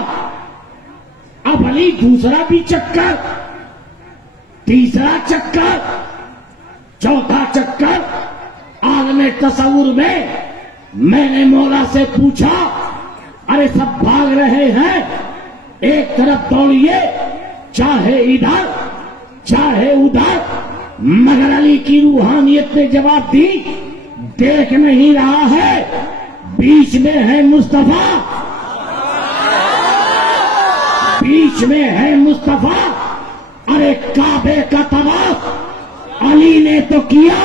اب علی دوسرا بھی چکر، تیسرا چکر، چوتھا چکر، عالم تصور میں نے مولا سے پوچھا، ارے سب بھاگ رہے ہیں، ایک طرف دوڑیے، چاہے ادھر چاہے ادھر، مگر علی کی روحانیت نے جواب دی، دیکھ نہیں رہا ہے بیچ میں ہے مصطفیٰ، بیچ میں ہے مصطفیٰ۔ ارے کعبے کا طواف علی نے تو کیا،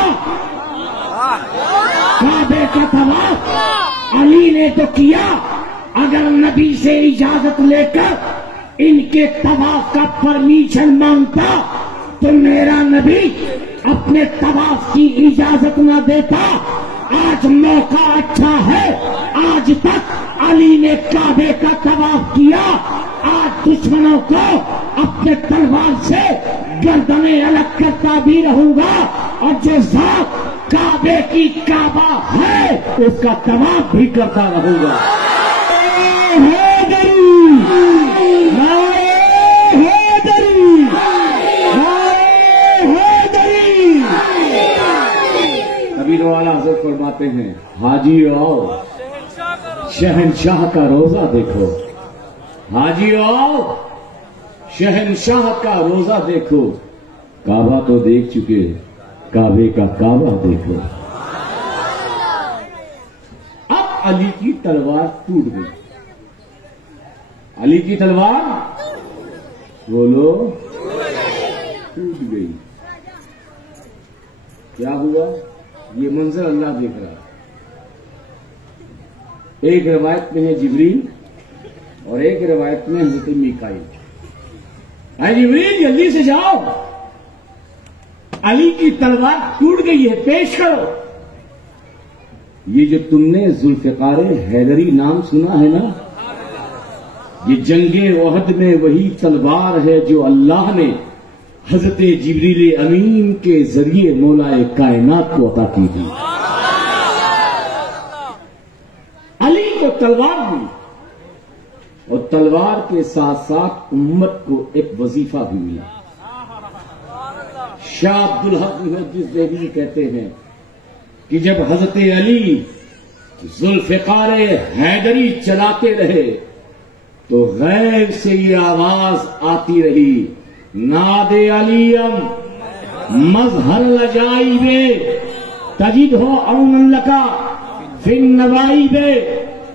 کعبے کا طواف علی نے تو کیا، اگر نبی سے اجازت لے کر ان کے طواف کا پرمیشن مانگتا تو میرا نبی اپنے طواف کی اجازت نہ دیتا۔ آج موقع اچھا ہے، آج تک علی نے کعبے کا طواف کیا، آج دشمنوں کو اپنے تلوار سے گردنیں الگ کرتا بھی رہوں گا، اور جو ذات کعبے کی کعبہ ہے اس کا طواف بھی کرتا رہوں گا۔ والا حضرت فرماتے ہیں، حاجی آؤ شہنشاہ کا روزہ دیکھو، حاجی آؤ شہنشاہ کا روزہ دیکھو، کعبہ تو دیکھ چکے، کعبے کا کعبہ دیکھو۔ اب علی کی تلوار ٹوٹ گئی، علی کی تلوار بولو ٹوٹ گئی۔ کیا ہوا؟ یہ منظر اللہ دیکھ رہا ہے۔ ایک روایت میں ہے جبریل اور ایک روایت میں حضرت میکائیل۔ اے جبریل جلدی سے جاؤ، علی کی تلوار ٹوٹ گئی ہے، پیش کرو۔ یہ جو تم نے ذوالفقار حیدری نام سنا ہے نا، یہ جنگ احد میں وہی تلوار ہے جو اللہ نے حضرت جبریل امین کے ذریعے مولا کائنات کو عطا کی تھی۔ علی کو تلوار دی، اور تلوار کے ساتھ ساتھ امت کو ایک وظیفہ بھی ملا۔ شاہ عبدالحق محدث دہلوی کہتے ہیں کہ جب حضرت علی ذوالفقار حیدری چلاتے رہے تو غیب سے یہ آواز آتی رہی، ناد علیم مظہر لجائی بے تجد ہو اون لکا فی النوائی بے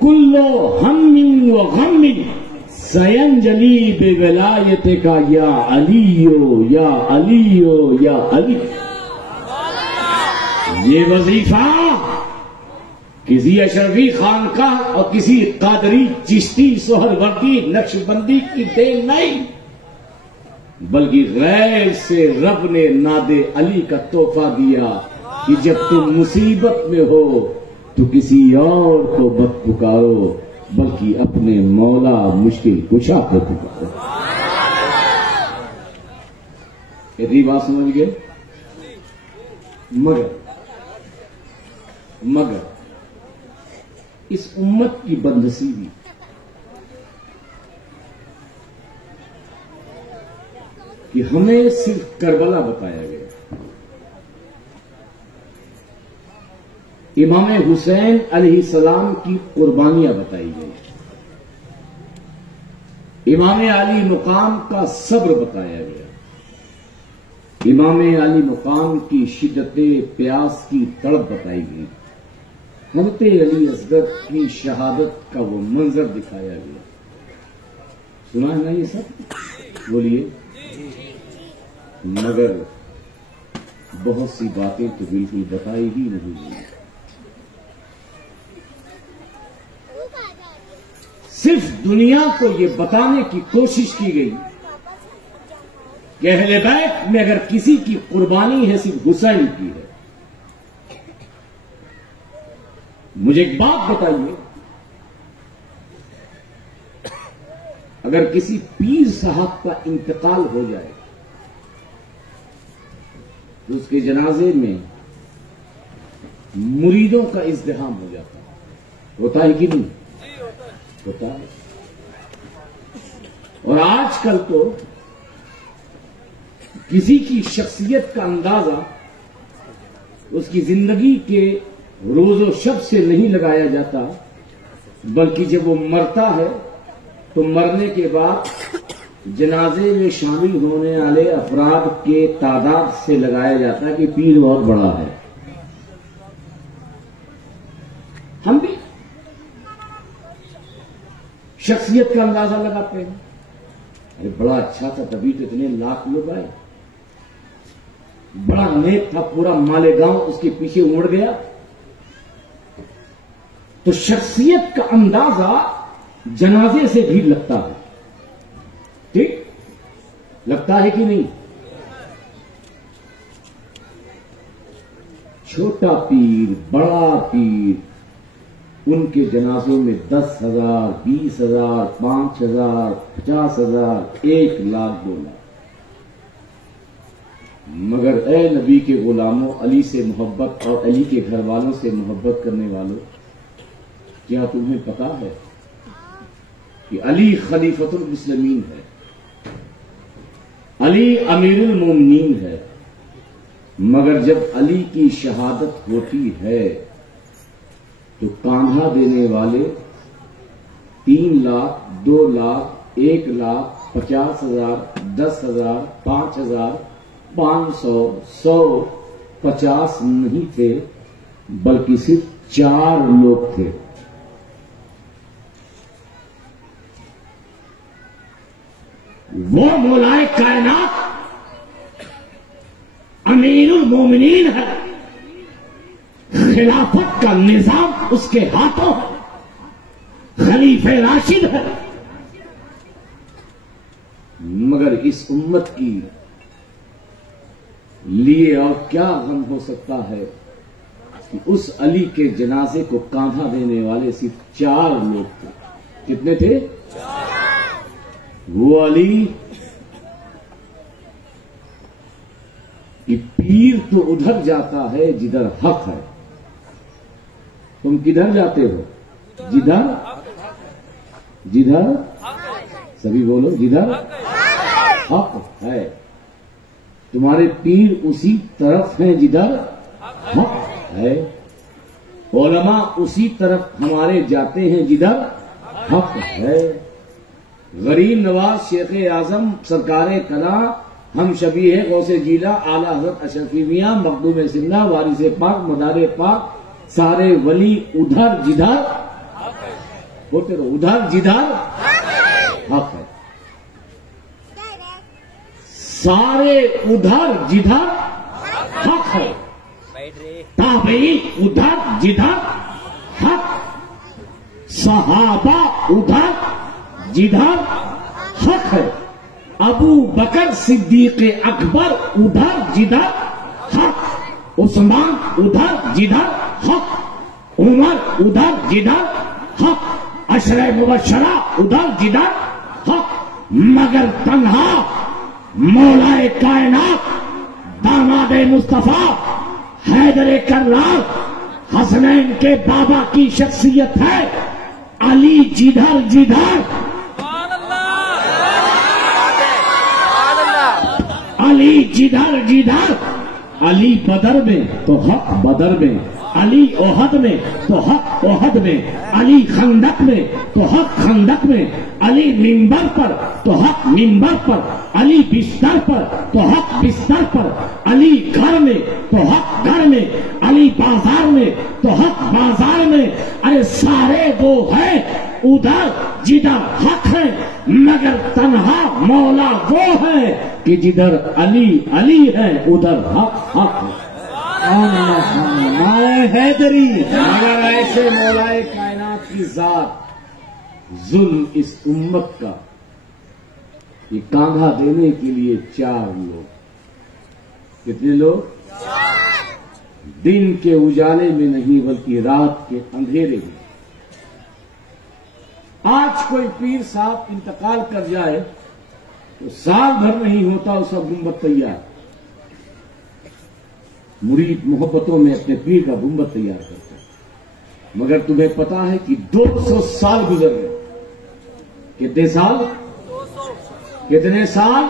کلو ہم و غم سینجلی بے ولایت کا یا علیو یا علیو یا علی۔ یہ وظیفہ کسی اشرفی خانقاہ اور کسی قادری چشتی سہروردی نقشبندی کی دین نہیں، بلکہ غیر سے رب نے ناد علی کا تحفہ دیا کہ جب تم مصیبت میں ہو تو کسی اور کو مت پکارو، بلکہ اپنے مولا مشکل کشا کو پکارو۔ اتنی بات سمجھ گئے؟ مگر اس امت کی بدنصیبی کہ ہمیں صرف کربلا بتایا گیا، امام حسین علیہ السلام کی قربانیاں بتائی گئی، امام علی مقام کا صبر بتایا گیا، امام علی مقام کی شدت پیاس کی تڑپ بتائی گئی، حضرت علی اصغر کی شہادت کا وہ منظر دکھایا گیا. سنا ہے نا یہ سب؟ بولیے. مگر بہت سی باتیں تو بالکل بتائی ہی نہیں گئی. صرف دنیا کو یہ بتانے کی کوشش کی گئی کہ اہل بیت میں اگر کسی کی قربانی ہے صرف حسین کی ہے. مجھے ایک بات بتائیے، اگر کسی پیر صاحب کا انتقال ہو جائے تو اس کے جنازے میں مریدوں کا ازدحام ہو جاتا ہے، ہوتا ہے کہ نہیں؟ ہوتا ہے. اور آج کل تو کسی کی شخصیت کا اندازہ اس کی زندگی کے روز و شب سے نہیں لگایا جاتا، بلکہ جب وہ مرتا ہے تو مرنے کے بعد جنازے میں شامل ہونے والے افراد کے تعداد سے لگایا جاتا ہے کہ پیر بہت بڑا ہے. ہم بھی شخصیت کا اندازہ لگاتے ہیں، ارے بڑا اچھا تھا تبھی تو اتنے لاکھ لوگ آئے، بڑا نیک تھا پورا مالیگاؤں اس کے پیچھے اڑ گیا. تو شخصیت کا اندازہ جنازے سے بھی لگتا ہے. ٹھیک لگتا ہے کہ نہیں؟ چھوٹا پیر، بڑا پیر، ان کے جنازوں میں 10,000 20,000 5,000 50,000 1 لاکھ 2 لاکھ. مگر اے نبی کے غلاموں، علی سے محبت اور علی کے گھر والوں سے محبت کرنے والوں، کیا تمہیں پتا ہے کہ علی خلیفۃ المسلمین ہے، علی امیر المومنین ہے، مگر جب علی کی شہادت ہوتی ہے تو کاندھا دینے والے 3 لاکھ 2 لاکھ 1 لاکھ 50,000 10,000 5,000 500 100 50 نہیں تھے، بلکہ صرف 4 لوگ تھے. وہ مولائے کائنات امیر المومنین ہے، خلافت کا نظام اس کے ہاتھوں ہے، خلیفہ راشد ہے. مگر اس امت کی لیے اور کیا غم ہو سکتا ہے کہ اس علی کے جنازے کو کاندھا دینے والے صرف 4 لوگ تھے. کتنے تھے؟ وہ علی کہ پیر تو ادھر جاتا ہے جدھر حق ہے. تم کدھر جاتے ہو؟ جدھر سبھی بولو، جدھر حق ہے. تمہارے پیر اسی طرف ہیں جدھر حق ہے، علماء اسی طرف ہمارے جاتے ہیں جدھر حق ہے. غریب نواز شیخ اعظم سرکار کلا، ہم شبیہ غوث جیلا، اعلی حضرت اشرفی میاں، مخدوم سندہ، وارث پاک، مدار پاک، سارے ولی ادھر جدھر بولتے رہو، ادھر جدھر حق ہے. سارے ادھر جدھر حق ہے، تابعین ادھر جدھر حق، صحابہ ادھر جدھر حق ہے، ابو بکر صدیق اکبر ادھر جدھر حق، عثمان ادھر جدھر حق، عمر ادھر جدھر حق، عشرہ مبشرہ ادھر جدھر حق. مگر تنہا مولا کائنات داماد مصطفیٰ حیدر کرار حسنین کے بابا کی شخصیت ہے علی جدھر جدھر، علی جدھر جدھر. علی بدر میں تو حق بدر میں، علی احد میں تو حق احد میں، علی خندق میں تو حق خندق میں، علی منبر پر تو حق منبر پر، علی بستر پر تو حق بستر پر، علی گھر میں تو حق گھر میں، علی بازار میں تو حق بازار میں۔ ارے سارے وہ ہیں ادھر جدھر حق ہے، مگر تنہا مولا وہ ہے کہ جدھر علی علی ہے ادھر حق حق ہے۔ نعرہ حیدری، مگر ایسے مولائے کائنات کی ذات ظلم اس امت کا، یہ کاندھا دینے کے لیے 4 لوگ، کتنے لوگ؟ دن کے اجالے میں نہیں بلکہ رات کے اندھیرے میں۔ آج کوئی پیر صاحب انتقال کر جائے تو سال بھر نہیں ہوتا اس کا گنبد تیار۔ مرید محبتوں میں اپنے پیر کا گنبد تیار کرتا ہے، مگر تمہیں پتا ہے کہ 200 سال گزر گئے۔ کتنے سال؟ کتنے سال؟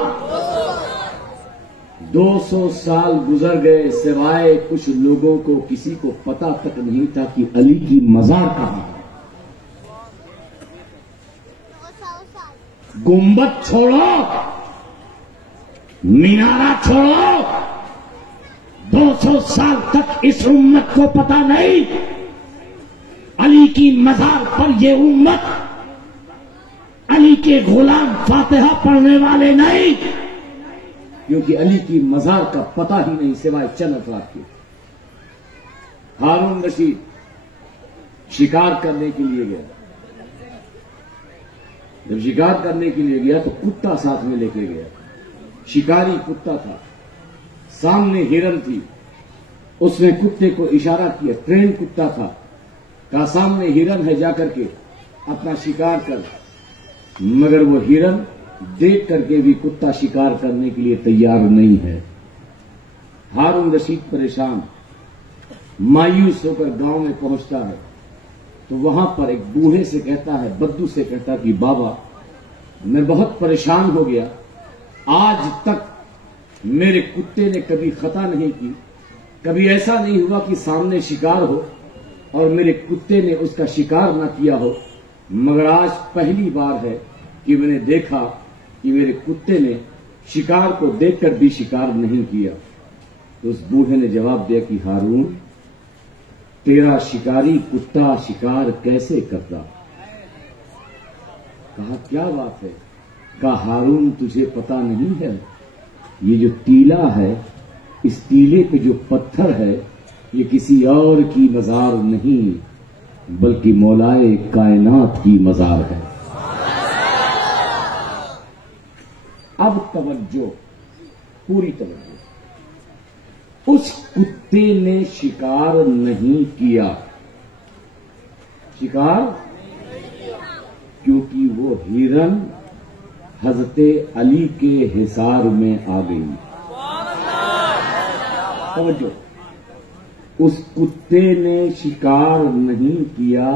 200 سال گزر گئے، سوائے کچھ لوگوں کو کسی کو پتا تک نہیں تھا کہ علی کی مزار کہاں ہے۔ گنبد چھوڑو، مینارہ چھوڑو، 200 سال تک اس امت کو پتا نہیں علی کی مزار پر یہ امت علی کے غلام فاتحہ پڑھنے والے نہیں، کیونکہ علی کی مزار کا پتہ ہی نہیں سوائے چند افراد کے۔ ہارون رشید شکار کرنے کے لیے گیا، جب شکار کرنے کے لیے گیا تو کتا ساتھ میں لے کے گیا، شکاری کتا تھا، سامنے ہرن تھی، اس نے کتے کو اشارہ کیا، ٹرین کتا تھا، کہا سامنے ہرن ہے، جا کر کے اپنا شکار کر، مگر وہ ہرن دیکھ کر کے بھی کتا شکار کرنے کے لیے تیار نہیں ہے۔ ہارون رشید پریشان مایوس ہو کر گاؤں میں پہنچتا ہے تو وہاں پر ایک بوڑھے سے کہتا ہے، بدو سے کہتا ہے کہ بابا میں بہت پریشان ہو گیا، آج تک میرے کتے نے کبھی خطا نہیں کی، کبھی ایسا نہیں ہوا کہ سامنے شکار ہو اور میرے کتے نے اس کا شکار نہ کیا ہو، مگر آج پہلی بار ہے کہ میں نے دیکھا کہ میرے کتے نے شکار کو دیکھ کر بھی شکار نہیں کیا۔ تو اس بوڑھے نے جواب دیا کہ ہارون، تیرا شکاری کتا شکار کیسے کرتا؟ کہا کیا بات ہے؟ کہا ہارون تجھے پتا نہیں ہے، یہ جو ٹیلا ہے، اس ٹیلے پہ جو پتھر ہے یہ کسی اور کی مزار نہیں بلکہ مولائے کائنات کی مزار ہے۔ اب توجہ، پوری توجہ، اس کتے نے شکار نہیں کیا، شکار کیونکہ وہ ہرن حضرت علی کے حصار میں آ گئی۔ توجہ، اس کتے نے شکار نہیں کیا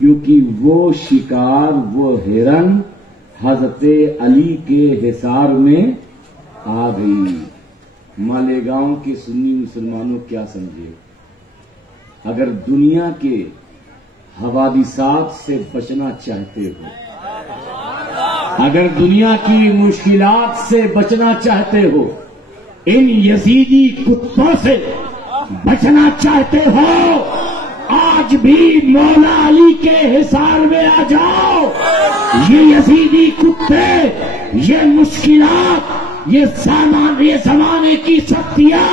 کیونکہ وہ شکار، وہ ہرن حضرت علی کے حصار میں آ گئی۔ مالیگاؤں کے سنی مسلمانوں کیا سمجھے؟ اگر دنیا کے حوادثات سے بچنا چاہتے ہو، اگر دنیا کی مشکلات سے بچنا چاہتے ہو، ان یزیدی کتوں سے بچنا چاہتے ہو، آج بھی مولا علی کے حصار میں آ جاؤ۔ یہ یزیدی کتے، یہ مشکلات، یہ زمانے کی سختیاں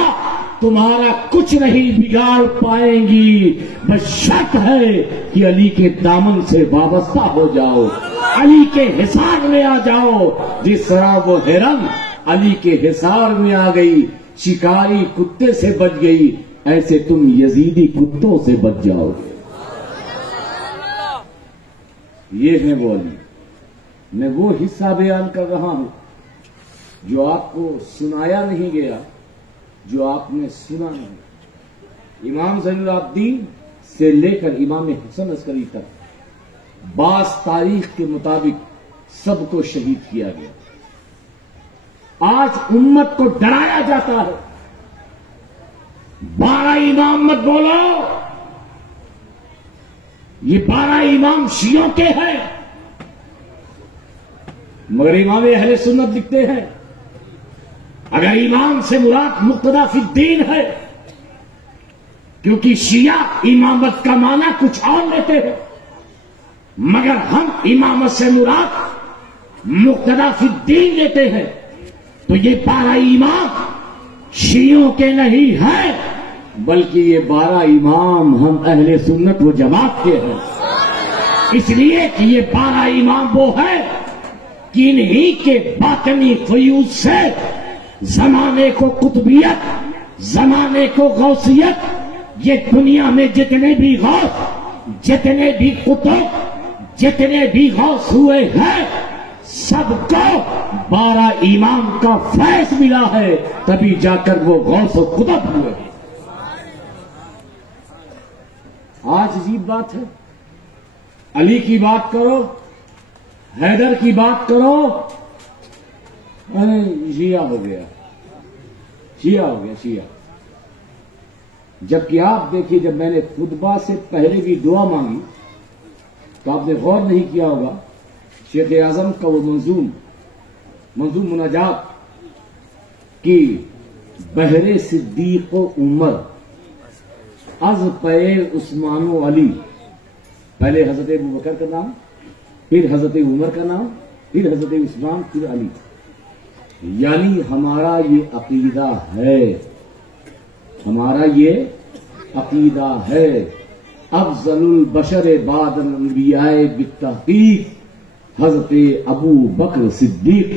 تمہارا کچھ نہیں بگاڑ پائیں گی، بس شک ہے کہ علی کے دامن سے وابستہ ہو جاؤ، علی کے حصار میں آ جاؤ۔ جس طرح وہ ہرن علی کے حصار میں آ گئی، شکاری کتے سے بچ گئی، ایسے تم یزیدی کتوں سے بچ جاؤ گے۔ یہ ہے وہ علی۔ میں وہ حصہ بیان کر رہا ہوں جو آپ کو سنایا نہیں گیا، جو آپ نے سنا نہیں۔ امام زین العابدین سے لے کر امام حسن عسکری تک بعض تاریخ کے مطابق سب کو شہید کیا گیا۔ آج امت کو ڈرایا جاتا ہے 12 امام مت بولو، یہ 12 امام شیعوں کے ہیں، مگر امام اہل سنت لکھتے ہیں اگر امام سے مراد مقتدی فی الدین ہے، کیونکہ شیعہ امامت کا معنی کچھ اور لیتے ہیں، مگر ہم امامت سے مراد مقتدی فی الدین لیتے ہیں، تو یہ 12 امام شیعوں کے نہیں ہیں، بلکہ یہ 12 امام ہم اہل سنت و جماعت کے ہیں، اس لیے کہ یہ 12 امام وہ ہیں کہ انہی کے باطنی فیوض سے زمانے کو قطبیت، زمانے کو غوثیت، یہ دنیا میں جتنے بھی غوث، جتنے بھی قطب، جتنے بھی غوث ہوئے ہیں، سب کو 12 امام کا فیض ملا ہے، تبھی جا کر وہ غوث و قطب ہوئے۔ آج عجیب بات ہے، علی کی بات کرو، حیدر کی بات کرو، شیعہ ہو گیا، شیعہ ہو گیا، شیعہ۔ جبکہ آپ دیکھیے، جب میں نے خطبہ سے پہلے بھی دعا مانگی تو آپ نے غور نہیں کیا ہوگا، شیخ اعظم کا وہ منظوم مناجات کی بہر صدیق و عمر از پے عثمان و علی، پہلے حضرت ابوبکر کا نام، پھر حضرت عمر کا نام، پھر حضرت عثمان، پھر علی، یعنی ہمارا یہ عقیدہ ہے، ہمارا یہ عقیدہ ہے، افضل البشر بعد الانبیاء بالتحقیق حضرت ابو بکر صدیق،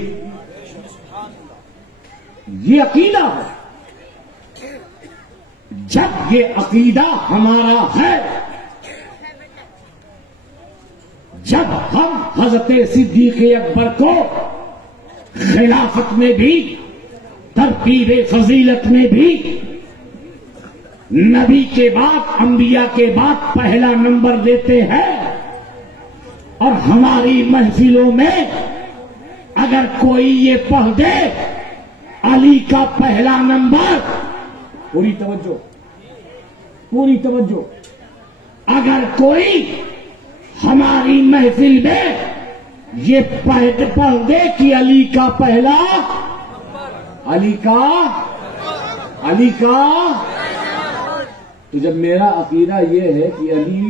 یہ عقیدہ ہے۔ جب یہ عقیدہ ہمارا ہے، جب ہم حضرت صدیق اکبر کو خلافت میں بھی، ترتیب فضیلت میں بھی، نبی کے بعد، انبیاء کے بعد پہلا نمبر دیتے ہیں، اور ہماری محفلوں میں اگر کوئی یہ پڑھ دے علی کا پہلا نمبر، پوری توجہ، پوری توجہ، اگر کوئی ہماری محفل میں یہ پڑھ دے کہ علی کا پہلا، علی کا، تو جب میرا عقیدہ یہ ہے کہ علی،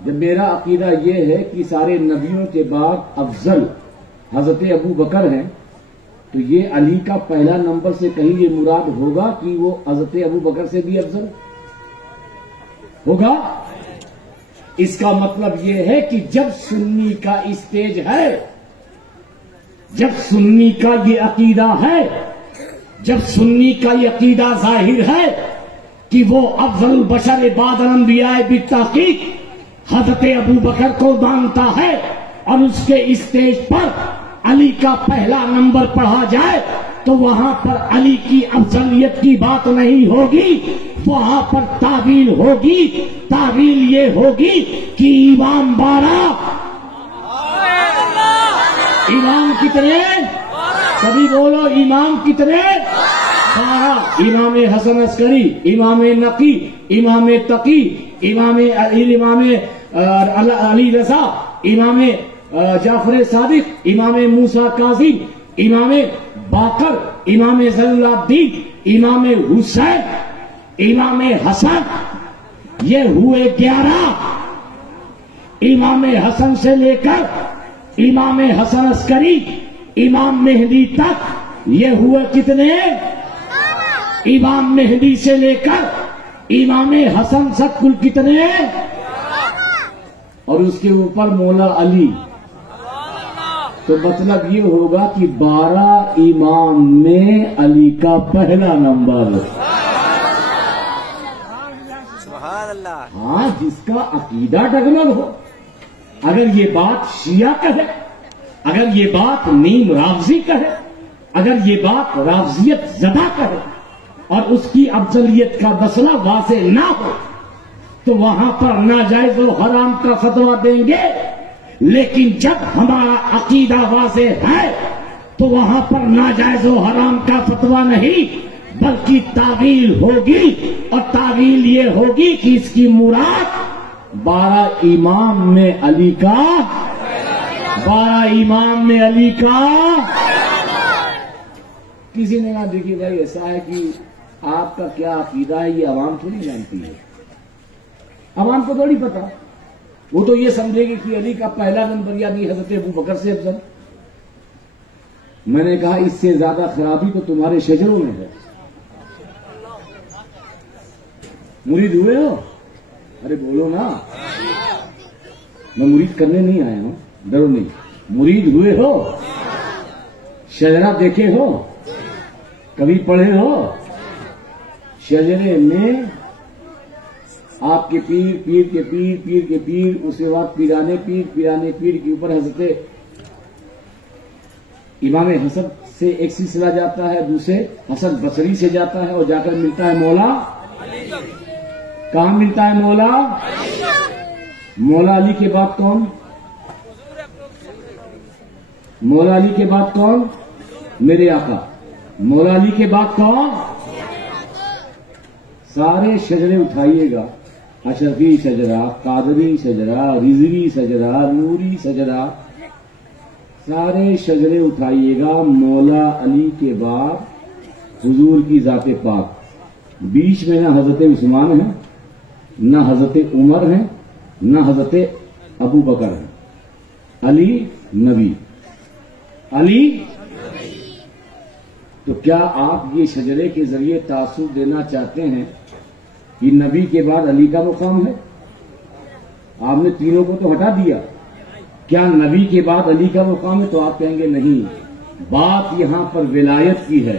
جب میرا عقیدہ یہ ہے کہ سارے نبیوں کے بعد افضل حضرت ابو بکر ہیں، تو یہ علی کا پہلا نمبر سے کہیں یہ مراد ہوگا کہ وہ حضرت ابو بکر سے بھی افضل ہوگا؟ اس کا مطلب یہ ہے کہ جب سنی کا اسٹیج ہے، جب سنی کا یہ عقیدہ ہے، جب سنی کا یہ عقیدہ ظاہر ہے کہ وہ افضل البشر بعد الانبیاء بالتحقیق حضرت ابو بکر کو مانتا ہے، اور اس کے اسٹیج پر علی کا پہلا نمبر پڑھا جائے، تو وہاں پر علی کی افضلیت کی بات نہیں ہوگی، وہاں پر تعویل ہوگی۔ تعویل یہ ہوگی کہ امام 12، امام کتنے؟ سبھی بولو، امام کتنے؟ 12۔ امام حسن عسکری، امام نقی، امام تقی، امام علی رضا، امام جعفر صادق، امام موسیٰ کاظم، امام باقر، امام زین العابدین، امام حسین، امام حسن، یہ ہوئے 11۔ امام حسن سے لے کر امام حسن عسکری، امام مہدی تک یہ ہوئے کتنے؟ امام مہدی سے لے کر امام حسن تک کل کتنے؟ اور اس کے اوپر مولا علی، تو مطلب یہ ہوگا کہ 12 امام میں علی کا پہلا نمبر۔ ہاں، جس کا عقیدہ ڈگمگ ہو، اگر یہ بات شیعہ کہے، اگر یہ بات نیم رافضی کہے، اگر یہ بات رافضیت زدہ کہے، اور اس کی افضلیت کا مسئلہ واضح نہ ہو، تو وہاں پر ناجائز و حرام کا فتویٰ دیں گے۔ لیکن جب ہمارا عقیدہ واضح ہے تو وہاں پر ناجائز و حرام کا فتویٰ نہیں، بلکہ تعویل ہوگی، اور تعویل یہ ہوگی کہ اس کی مراد 12 امام میں علی کا 12 امام میں علی کا۔ کسی نے کہا دیکھیے بھائی ایسا ہے کہ آپ کا کیا عقیدہ ہے یہ عوام تھوڑی جانتی ہے، عوام کو تھوڑی پتا، وہ تو یہ سمجھے گی کہ علی کا پہلا نمبر یعنی حضرت ابو بکر سے افضل۔ میں نے کہا اس سے زیادہ خرابی تو تمہارے شجروں میں ہے۔ مرید ہوئے ہو؟ ارے بولو نا، میں مرید کرنے نہیں آیا ہوں، ڈرو نہیں۔ مرید ہوئے ہو؟ شجرہ دیکھے ہو؟ کبھی پڑھے ہو؟ شجرے میں آپ کے پیر، پیر کے پیر، پیر کے پیر، اس کے بعد پیرانے پیر، پیرانے پیر کے اوپر حضرت امام حسن سے ایک سلسلہ جاتا ہے، دوسرے حسن بصری سے جاتا ہے، اور جا کر ملتا ہے مولا۔ کہاں ملتا ہے مولا؟ مولا علی کے بعد کون؟ مولا علی کے بعد کون؟ میرے آقا۔ مولا علی کے بعد کون؟ سارے شجرے اٹھائیے گا، اشرفی شجرا، قادری شجرا، رضوی شجرا، نوری شجرا، سارے شجرے اٹھائیے گا۔ مولا علی کے بعد حضور کی ذات پاک، بیچ میں نہ حضرت عثمان ہے، نہ حضرت عمر ہے، نہ حضرت ابو بکر ہے، علی نبی، علی۔ تو کیا آپ یہ شجرے کے ذریعے تاثر دینا چاہتے ہیں کہ نبی کے بعد علی کا مقام ہے؟ آپ نے تینوں کو تو ہٹا دیا، کیا نبی کے بعد علی کا مقام ہے؟ تو آپ کہیں گے نہیں، بات یہاں پر ولایت کی ہے،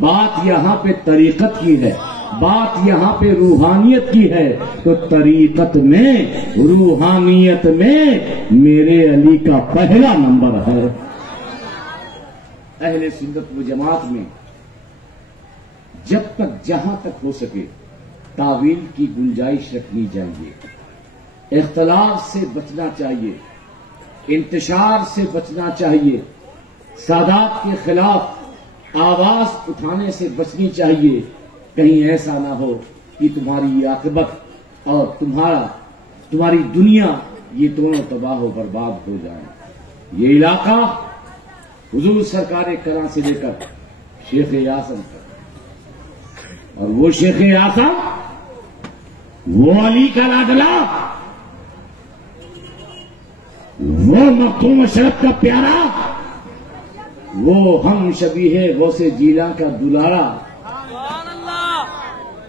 بات یہاں پہ طریقت کی ہے، بات یہاں پہ روحانیت کی ہے۔ تو طریقت میں، روحانیت میں میرے علی کا پہلا نمبر ہے۔ اہل سنت و جماعت میں جب تک جہاں تک ہو سکے تعویل کی گنجائش رکھنی چاہیے، اختلاف سے بچنا چاہیے، انتشار سے بچنا چاہیے، سادات کے خلاف آواز اٹھانے سے بچنی چاہیے۔ کہیں ایسا نہ ہو کہ تمہاری عاقبت اور تمہاری دنیا یہ دونوں تباہ و برباد ہو جائیں۔ یہ علاقہ حضور سرکار کرم سے لے کر شیخ اعظم تک، اور وہ شیخ اعظم، وہ علی کا لاڈلا، وہ مختوم اشرف کا پیارا، وہ ہم شبیہ غوث جیلاں کا دلارا،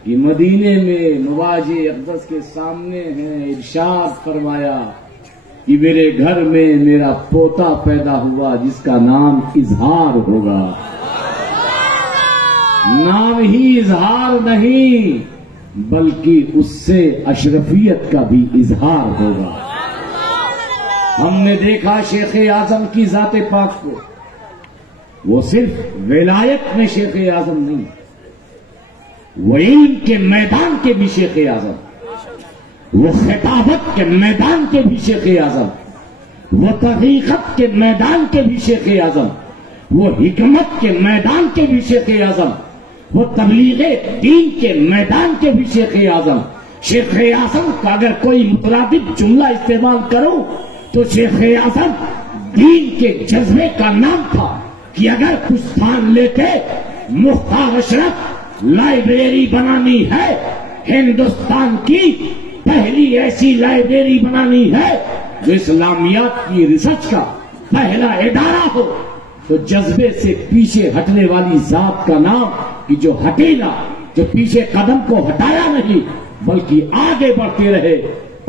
کہ مدینے میں نواز اقدس کے سامنے ہیں ارشاد فرمایا کہ میرے گھر میں میرا پوتا پیدا ہوا جس کا نام اظہار ہوگا۔ نام ہی اظہار نہیں بلکہ اس سے اشرفیت کا بھی اظہار ہوگا۔ ہم نے دیکھا شیخ اعظم کی ذات پاک کو، وہ صرف ولایت میں شیخ اعظم نہیں، وہ علم کے میدان کے بھی شیخ اعظم، وہ خطابت کے میدان کے بھی شیخ اعظم، وہ تحقیقت کے میدان کے بھی شیخ اعظم، وہ حکمت کے میدان کے بھی شیخ اعظم، وہ تبلیغ دین کے میدان کے بھی شیخ اعظم۔ شیخ اعظم کا اگر کوئی مترادف جملہ استعمال کروں تو شیخ اعظم دین کے جذبے کا نام تھا کہ اگر کچھ ستھان لیتے مختار اشرف لائبریری بنانی ہے، ہندوستان کی پہلی ایسی لائبریری بنانی ہے جو اسلامیات کی ریسرچ کا پہلا ادارہ ہو، تو جذبے سے پیچھے ہٹنے والی ذات کا نام کہ جو ہٹے نہ، جو پیچھے قدم کو ہٹایا نہیں بلکہ آگے بڑھتے رہے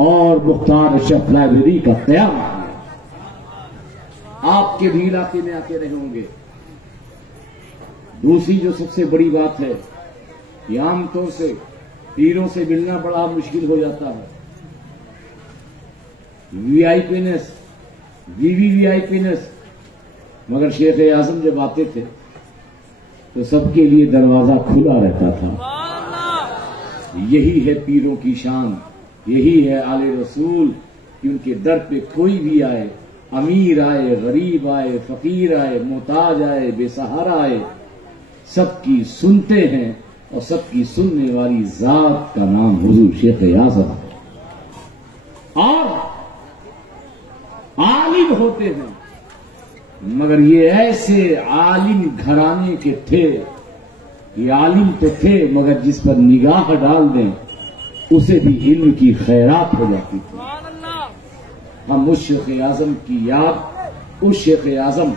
اور مختار اشرف لائبریری کا قیام کیا۔ آپ کے بھی علاقے میں آتے رہے ہوں گے۔ دوسری جو سب سے بڑی بات ہے کہ عام طور سے پیروں سے ملنا بڑا مشکل ہو جاتا ہے۔ وی آئی پی نیس، وی آئی پی نیس، مگر شیخ اعظم جب آتے تھے تو سب کے لیے دروازہ کھلا رہتا تھا۔ یہی ہے پیروں کی شان، یہی ہے آل رسول کہ ان کے در پہ کوئی بھی آئے، امیر آئے، غریب آئے، فقیر آئے، محتاج آئے، بے سہارا آئے، سب کی سنتے ہیں اور سب کی سننے والی ذات کا نام حضور شیخ اعظم ہے، اور عالم ہوتے ہیں مگر یہ ایسے عالم گھرانے کے تھے، یہ عالم تو تھے مگر جس پر نگاہ ڈال دیں اسے بھی علم کی خیرات ہو جاتی تھی۔ ہم اس شیخ اعظم کی یاد، اس شیخ اعظم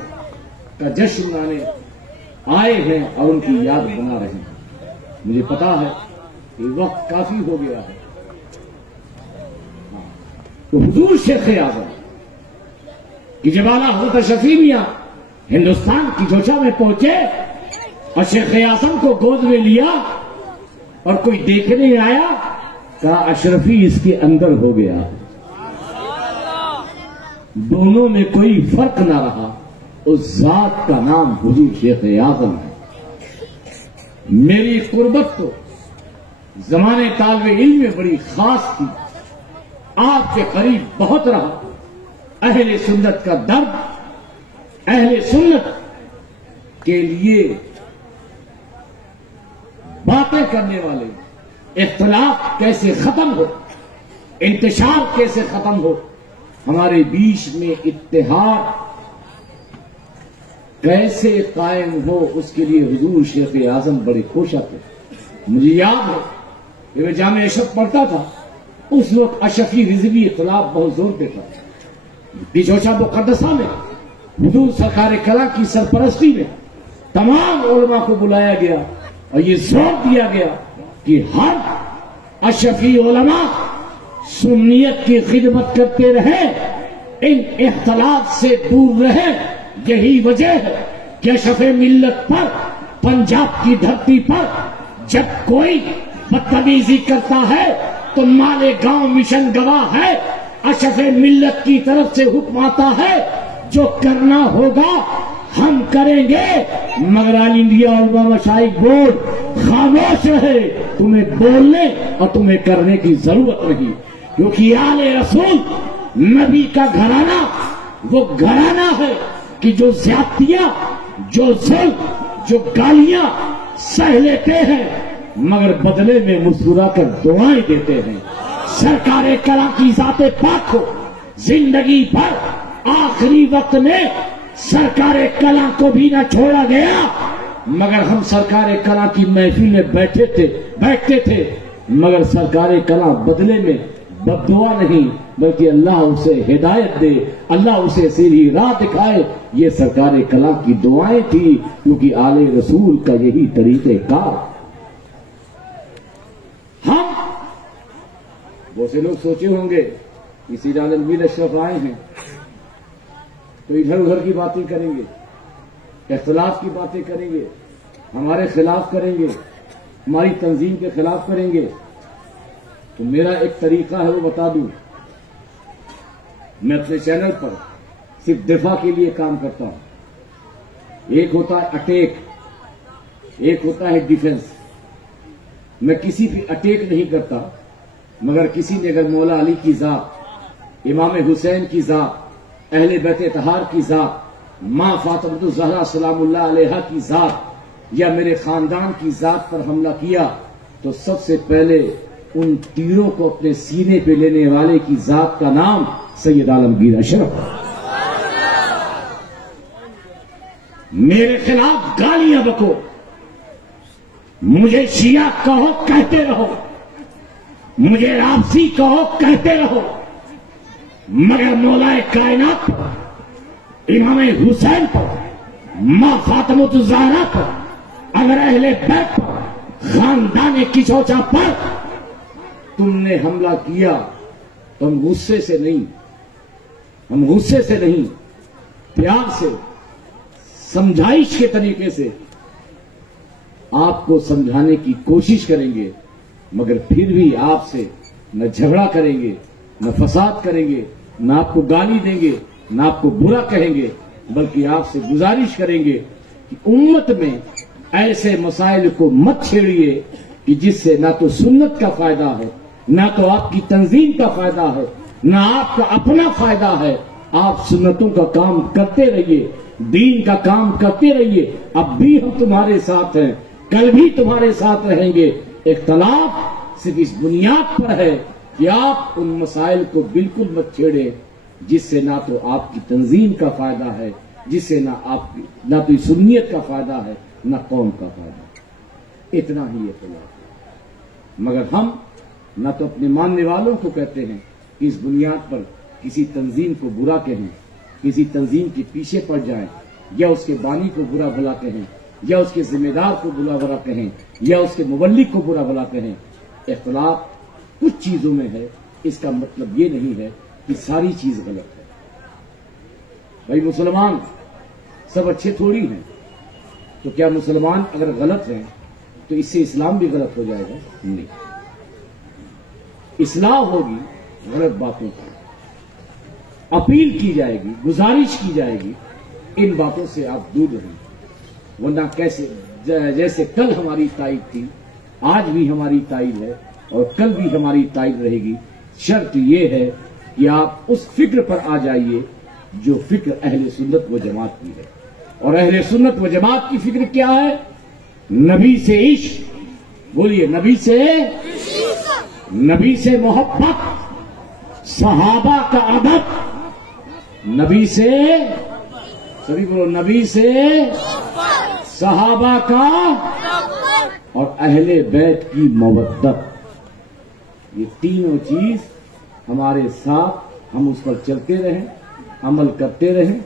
کا جشن منانے آئے ہیں اور ان کی یاد بنا رہے ہیں۔ مجھے پتا ہے کہ وقت کافی ہو گیا ہے، تو حضور شیخ اعظم کی جب اعلیٰ حضرت اشرفی میاں ہندوستان کی جوچا میں پہنچے اور شیخ اعظم کو گود میں لیا اور کوئی دیکھنے آیا، کہا اشرفی اس کے اندر ہو گیا، دونوں میں کوئی فرق نہ رہا، اس ذات کا نام حضور شیخ اعظم ہے۔ میری قربت تو زمانے طالب علم میں بڑی خاص تھی، آپ کے قریب بہت رہا۔ اہل سنت کا درد، اہل سنت کے لیے باتیں کرنے والے، اختلاف کیسے ختم ہو، انتشار کیسے ختم ہو، ہمارے بیچ میں اتحاد کیسے قائم ہو، اس کے لیے حضور شیخ اعظم بڑے کوشاں تھے۔ مجھے یاد ہے کہ میں جامع اشرف پڑھتا تھا، اس وقت اشرفی رضوی اختلاف بہت زور پہ تھا۔ بچوچا مقدسہ میں حضور سرکار کلا کی سرپرستی میں تمام علماء کو بلایا گیا اور یہ زور دیا گیا کہ ہر اشرفی علماء سنیت کی خدمت کرتے رہے، ان اختلاف سے دور رہے۔ یہی وجہ ہے کہ اشرف ملت پر، پنجاب کی دھرتی پر جب کوئی بدتمیزی کرتا ہے تو مالیگاؤں مشن گواہ ہے، اشرف ملت کی طرف سے حکم آتا ہے جو کرنا ہوگا ہم کریں گے، مگر آل انڈیا علماء مشائخ بورڈ خاموش رہے، تمہیں بولنے اور تمہیں کرنے کی ضرورت نہیں، کیونکہ آل رسول نبی کا گھرانہ وہ گھرانہ ہے کہ جو زیادتیاں، جو ظلم، جو گالیاں سہ لیتے ہیں مگر بدلے میں مسکرا کر دعائیں دیتے ہیں۔ سرکار کلا کی ذات پاک کو زندگی بھر آخری وقت میں سرکار کلا کو بھی نہ چھوڑا گیا، مگر ہم سرکار کلا کی محفل میں بیٹھتے تھے مگر سرکار کلا بدلے میں بد دعا نہیں بلکہ اللہ اسے ہدایت دے، اللہ اسے سیدھی راہ دکھائے، یہ سرکار کلا کی دعائیں تھی، کیونکہ آل رسول کا یہی طریقہ کار۔ ہم بہت سے لوگ سوچے ہوں گے کہ سید عالمگیر اشرف آئے ہیں تو ادھر ادھر کی باتیں کریں گے، اختلاف کی باتیں کریں گے، ہمارے خلاف کریں گے، ہماری تنظیم کے خلاف کریں گے۔ تو میرا ایک طریقہ ہے وہ بتا دوں، میں اپنے چینل پر صرف دفاع کے لیے کام کرتا ہوں۔ ایک ہوتا ہے اٹیک، ایک ہوتا ہے ڈیفنس۔ میں کسی پہ اٹیک نہیں کرتا، مگر کسی نے اگر مولا علی کی ذات، امام حسین کی ذات، اہل بیت طہار کی ذات، ماں فاطمہ الزہرا سلام اللہ علیہا کی ذات یا میرے خاندان کی ذات پر حملہ کیا تو سب سے پہلے ان تیروں کو اپنے سینے پہ لینے والے کی ذات کا نام سید عالمگیر اشرف۔ میرے خلاف گالیاں بکو، مجھے شیعہ کہو کہتے رہو، مجھے رابسی کہو کہتے رہو، مگر مولا کائنات پر، امام حسین پر، ماں فاطمہ الزہرا پر، اگر اہل بیت پر، خاندان کچوچا پر تم نے حملہ کیا تو ہم غصے سے نہیں، پیار سے، سمجھائش کے طریقے سے آپ کو سمجھانے کی کوشش کریں گے، مگر پھر بھی آپ سے نہ جھگڑا کریں گے، نہ فساد کریں گے، نہ آپ کو گالی دیں گے، نہ آپ کو برا کہیں گے، بلکہ آپ سے گزارش کریں گے کہ امت میں ایسے مسائل کو مت چھیڑیے کہ جس سے نہ تو سنت کا فائدہ ہے، نہ تو آپ کی تنظیم کا فائدہ ہے، نہ آپ کا اپنا فائدہ ہے۔ آپ سنتوں کا کام کرتے رہیے، دین کا کام کرتے رہیے. اب بھی ہم تمہارے ساتھ ہیں, کل بھی تمہارے ساتھ رہیں گے. اختلاف صرف اس بنیاد پر ہے کہ آپ ان مسائل کو بالکل مت چھیڑیں جس سے نہ تو آپ کی تنظیم کا فائدہ ہے, جس سے نہ تو سنیت کا فائدہ ہے, نہ قوم کا فائدہ ہے. اتنا ہی اختلاف ہے. مگر ہم نہ تو اپنے ماننے والوں کو کہتے ہیں کہ اس بنیاد پر کسی تنظیم کو برا کہیں, کسی تنظیم کے پیچھے پڑ جائیں, یا اس کے بانی کو برا بھلا کہیں, یا اس کے ذمہ دار کو برا بھلا کہیں, یا اس کے مبلغ کو برا بھلا کہیں. اختلاف کچھ چیزوں میں ہے, اس کا مطلب یہ نہیں ہے کہ ساری چیز غلط ہے. بھائی مسلمان سب اچھے تھوڑی ہیں, تو کیا مسلمان اگر غلط ہیں تو اس سے اسلام بھی غلط ہو جائے گا؟ نہیں. اصلاح ہوگی غلط باتوں کی, اپیل کی جائے گی, گزارش کی جائے گی, ان باتوں سے آپ دور رہیں. ورنہ کیسے, جیسے کل ہماری تائید تھی, آج بھی ہماری تائید ہے اور کل بھی ہماری تائید رہے گی. شرط یہ ہے کہ آپ اس فکر پر آ جائیے جو فکر اہل سنت و جماعت کی ہے. اور اہل سنت و جماعت کی فکر کیا ہے؟ نبی سے عشق. بولیے, نبی سے محبت, صحابہ کا ادب, نبی سے, سبھی بولو, نبی سے, صحابہ کا, اور اہل بیت کی مودت. یہ تینوں چیز ہمارے ساتھ, ہم اس پر چلتے رہیں, عمل کرتے رہیں,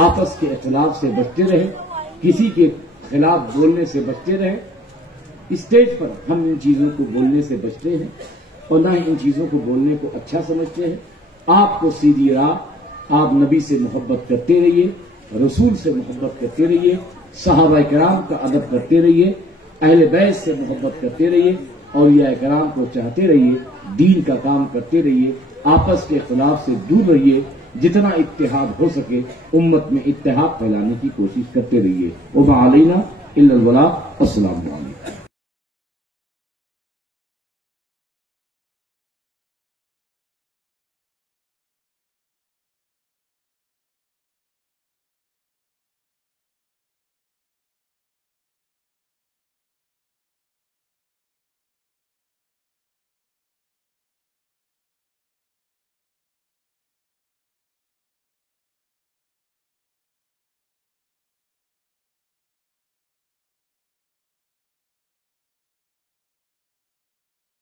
آپس کے اختلاف سے بچتے رہیں, کسی کے خلاف بولنے سے بچتے رہیں. اسٹیج پر ہم ان چیزوں کو بولنے سے بچتے ہیں اور نہ ہی ان چیزوں کو بولنے کو اچھا سمجھتے ہیں. آپ کو سیدھی راہ, آپ نبی سے محبت کرتے رہیے, رسول سے محبت کرتے رہیے, صحابہ کرام کا ادب کرتے رہیے, اہل بیت سے محبت کرتے رہیے, اولیاء کرام کو چاہتے رہیے, دین کا کام کرتے رہیے, آپس کے اختلاف سے دور رہیے, جتنا اتحاد ہو سکے امت میں اتحاد پھیلانے کی کوشش کرتے رہیے. وما علینا الا البلاغ. السلام علیکم.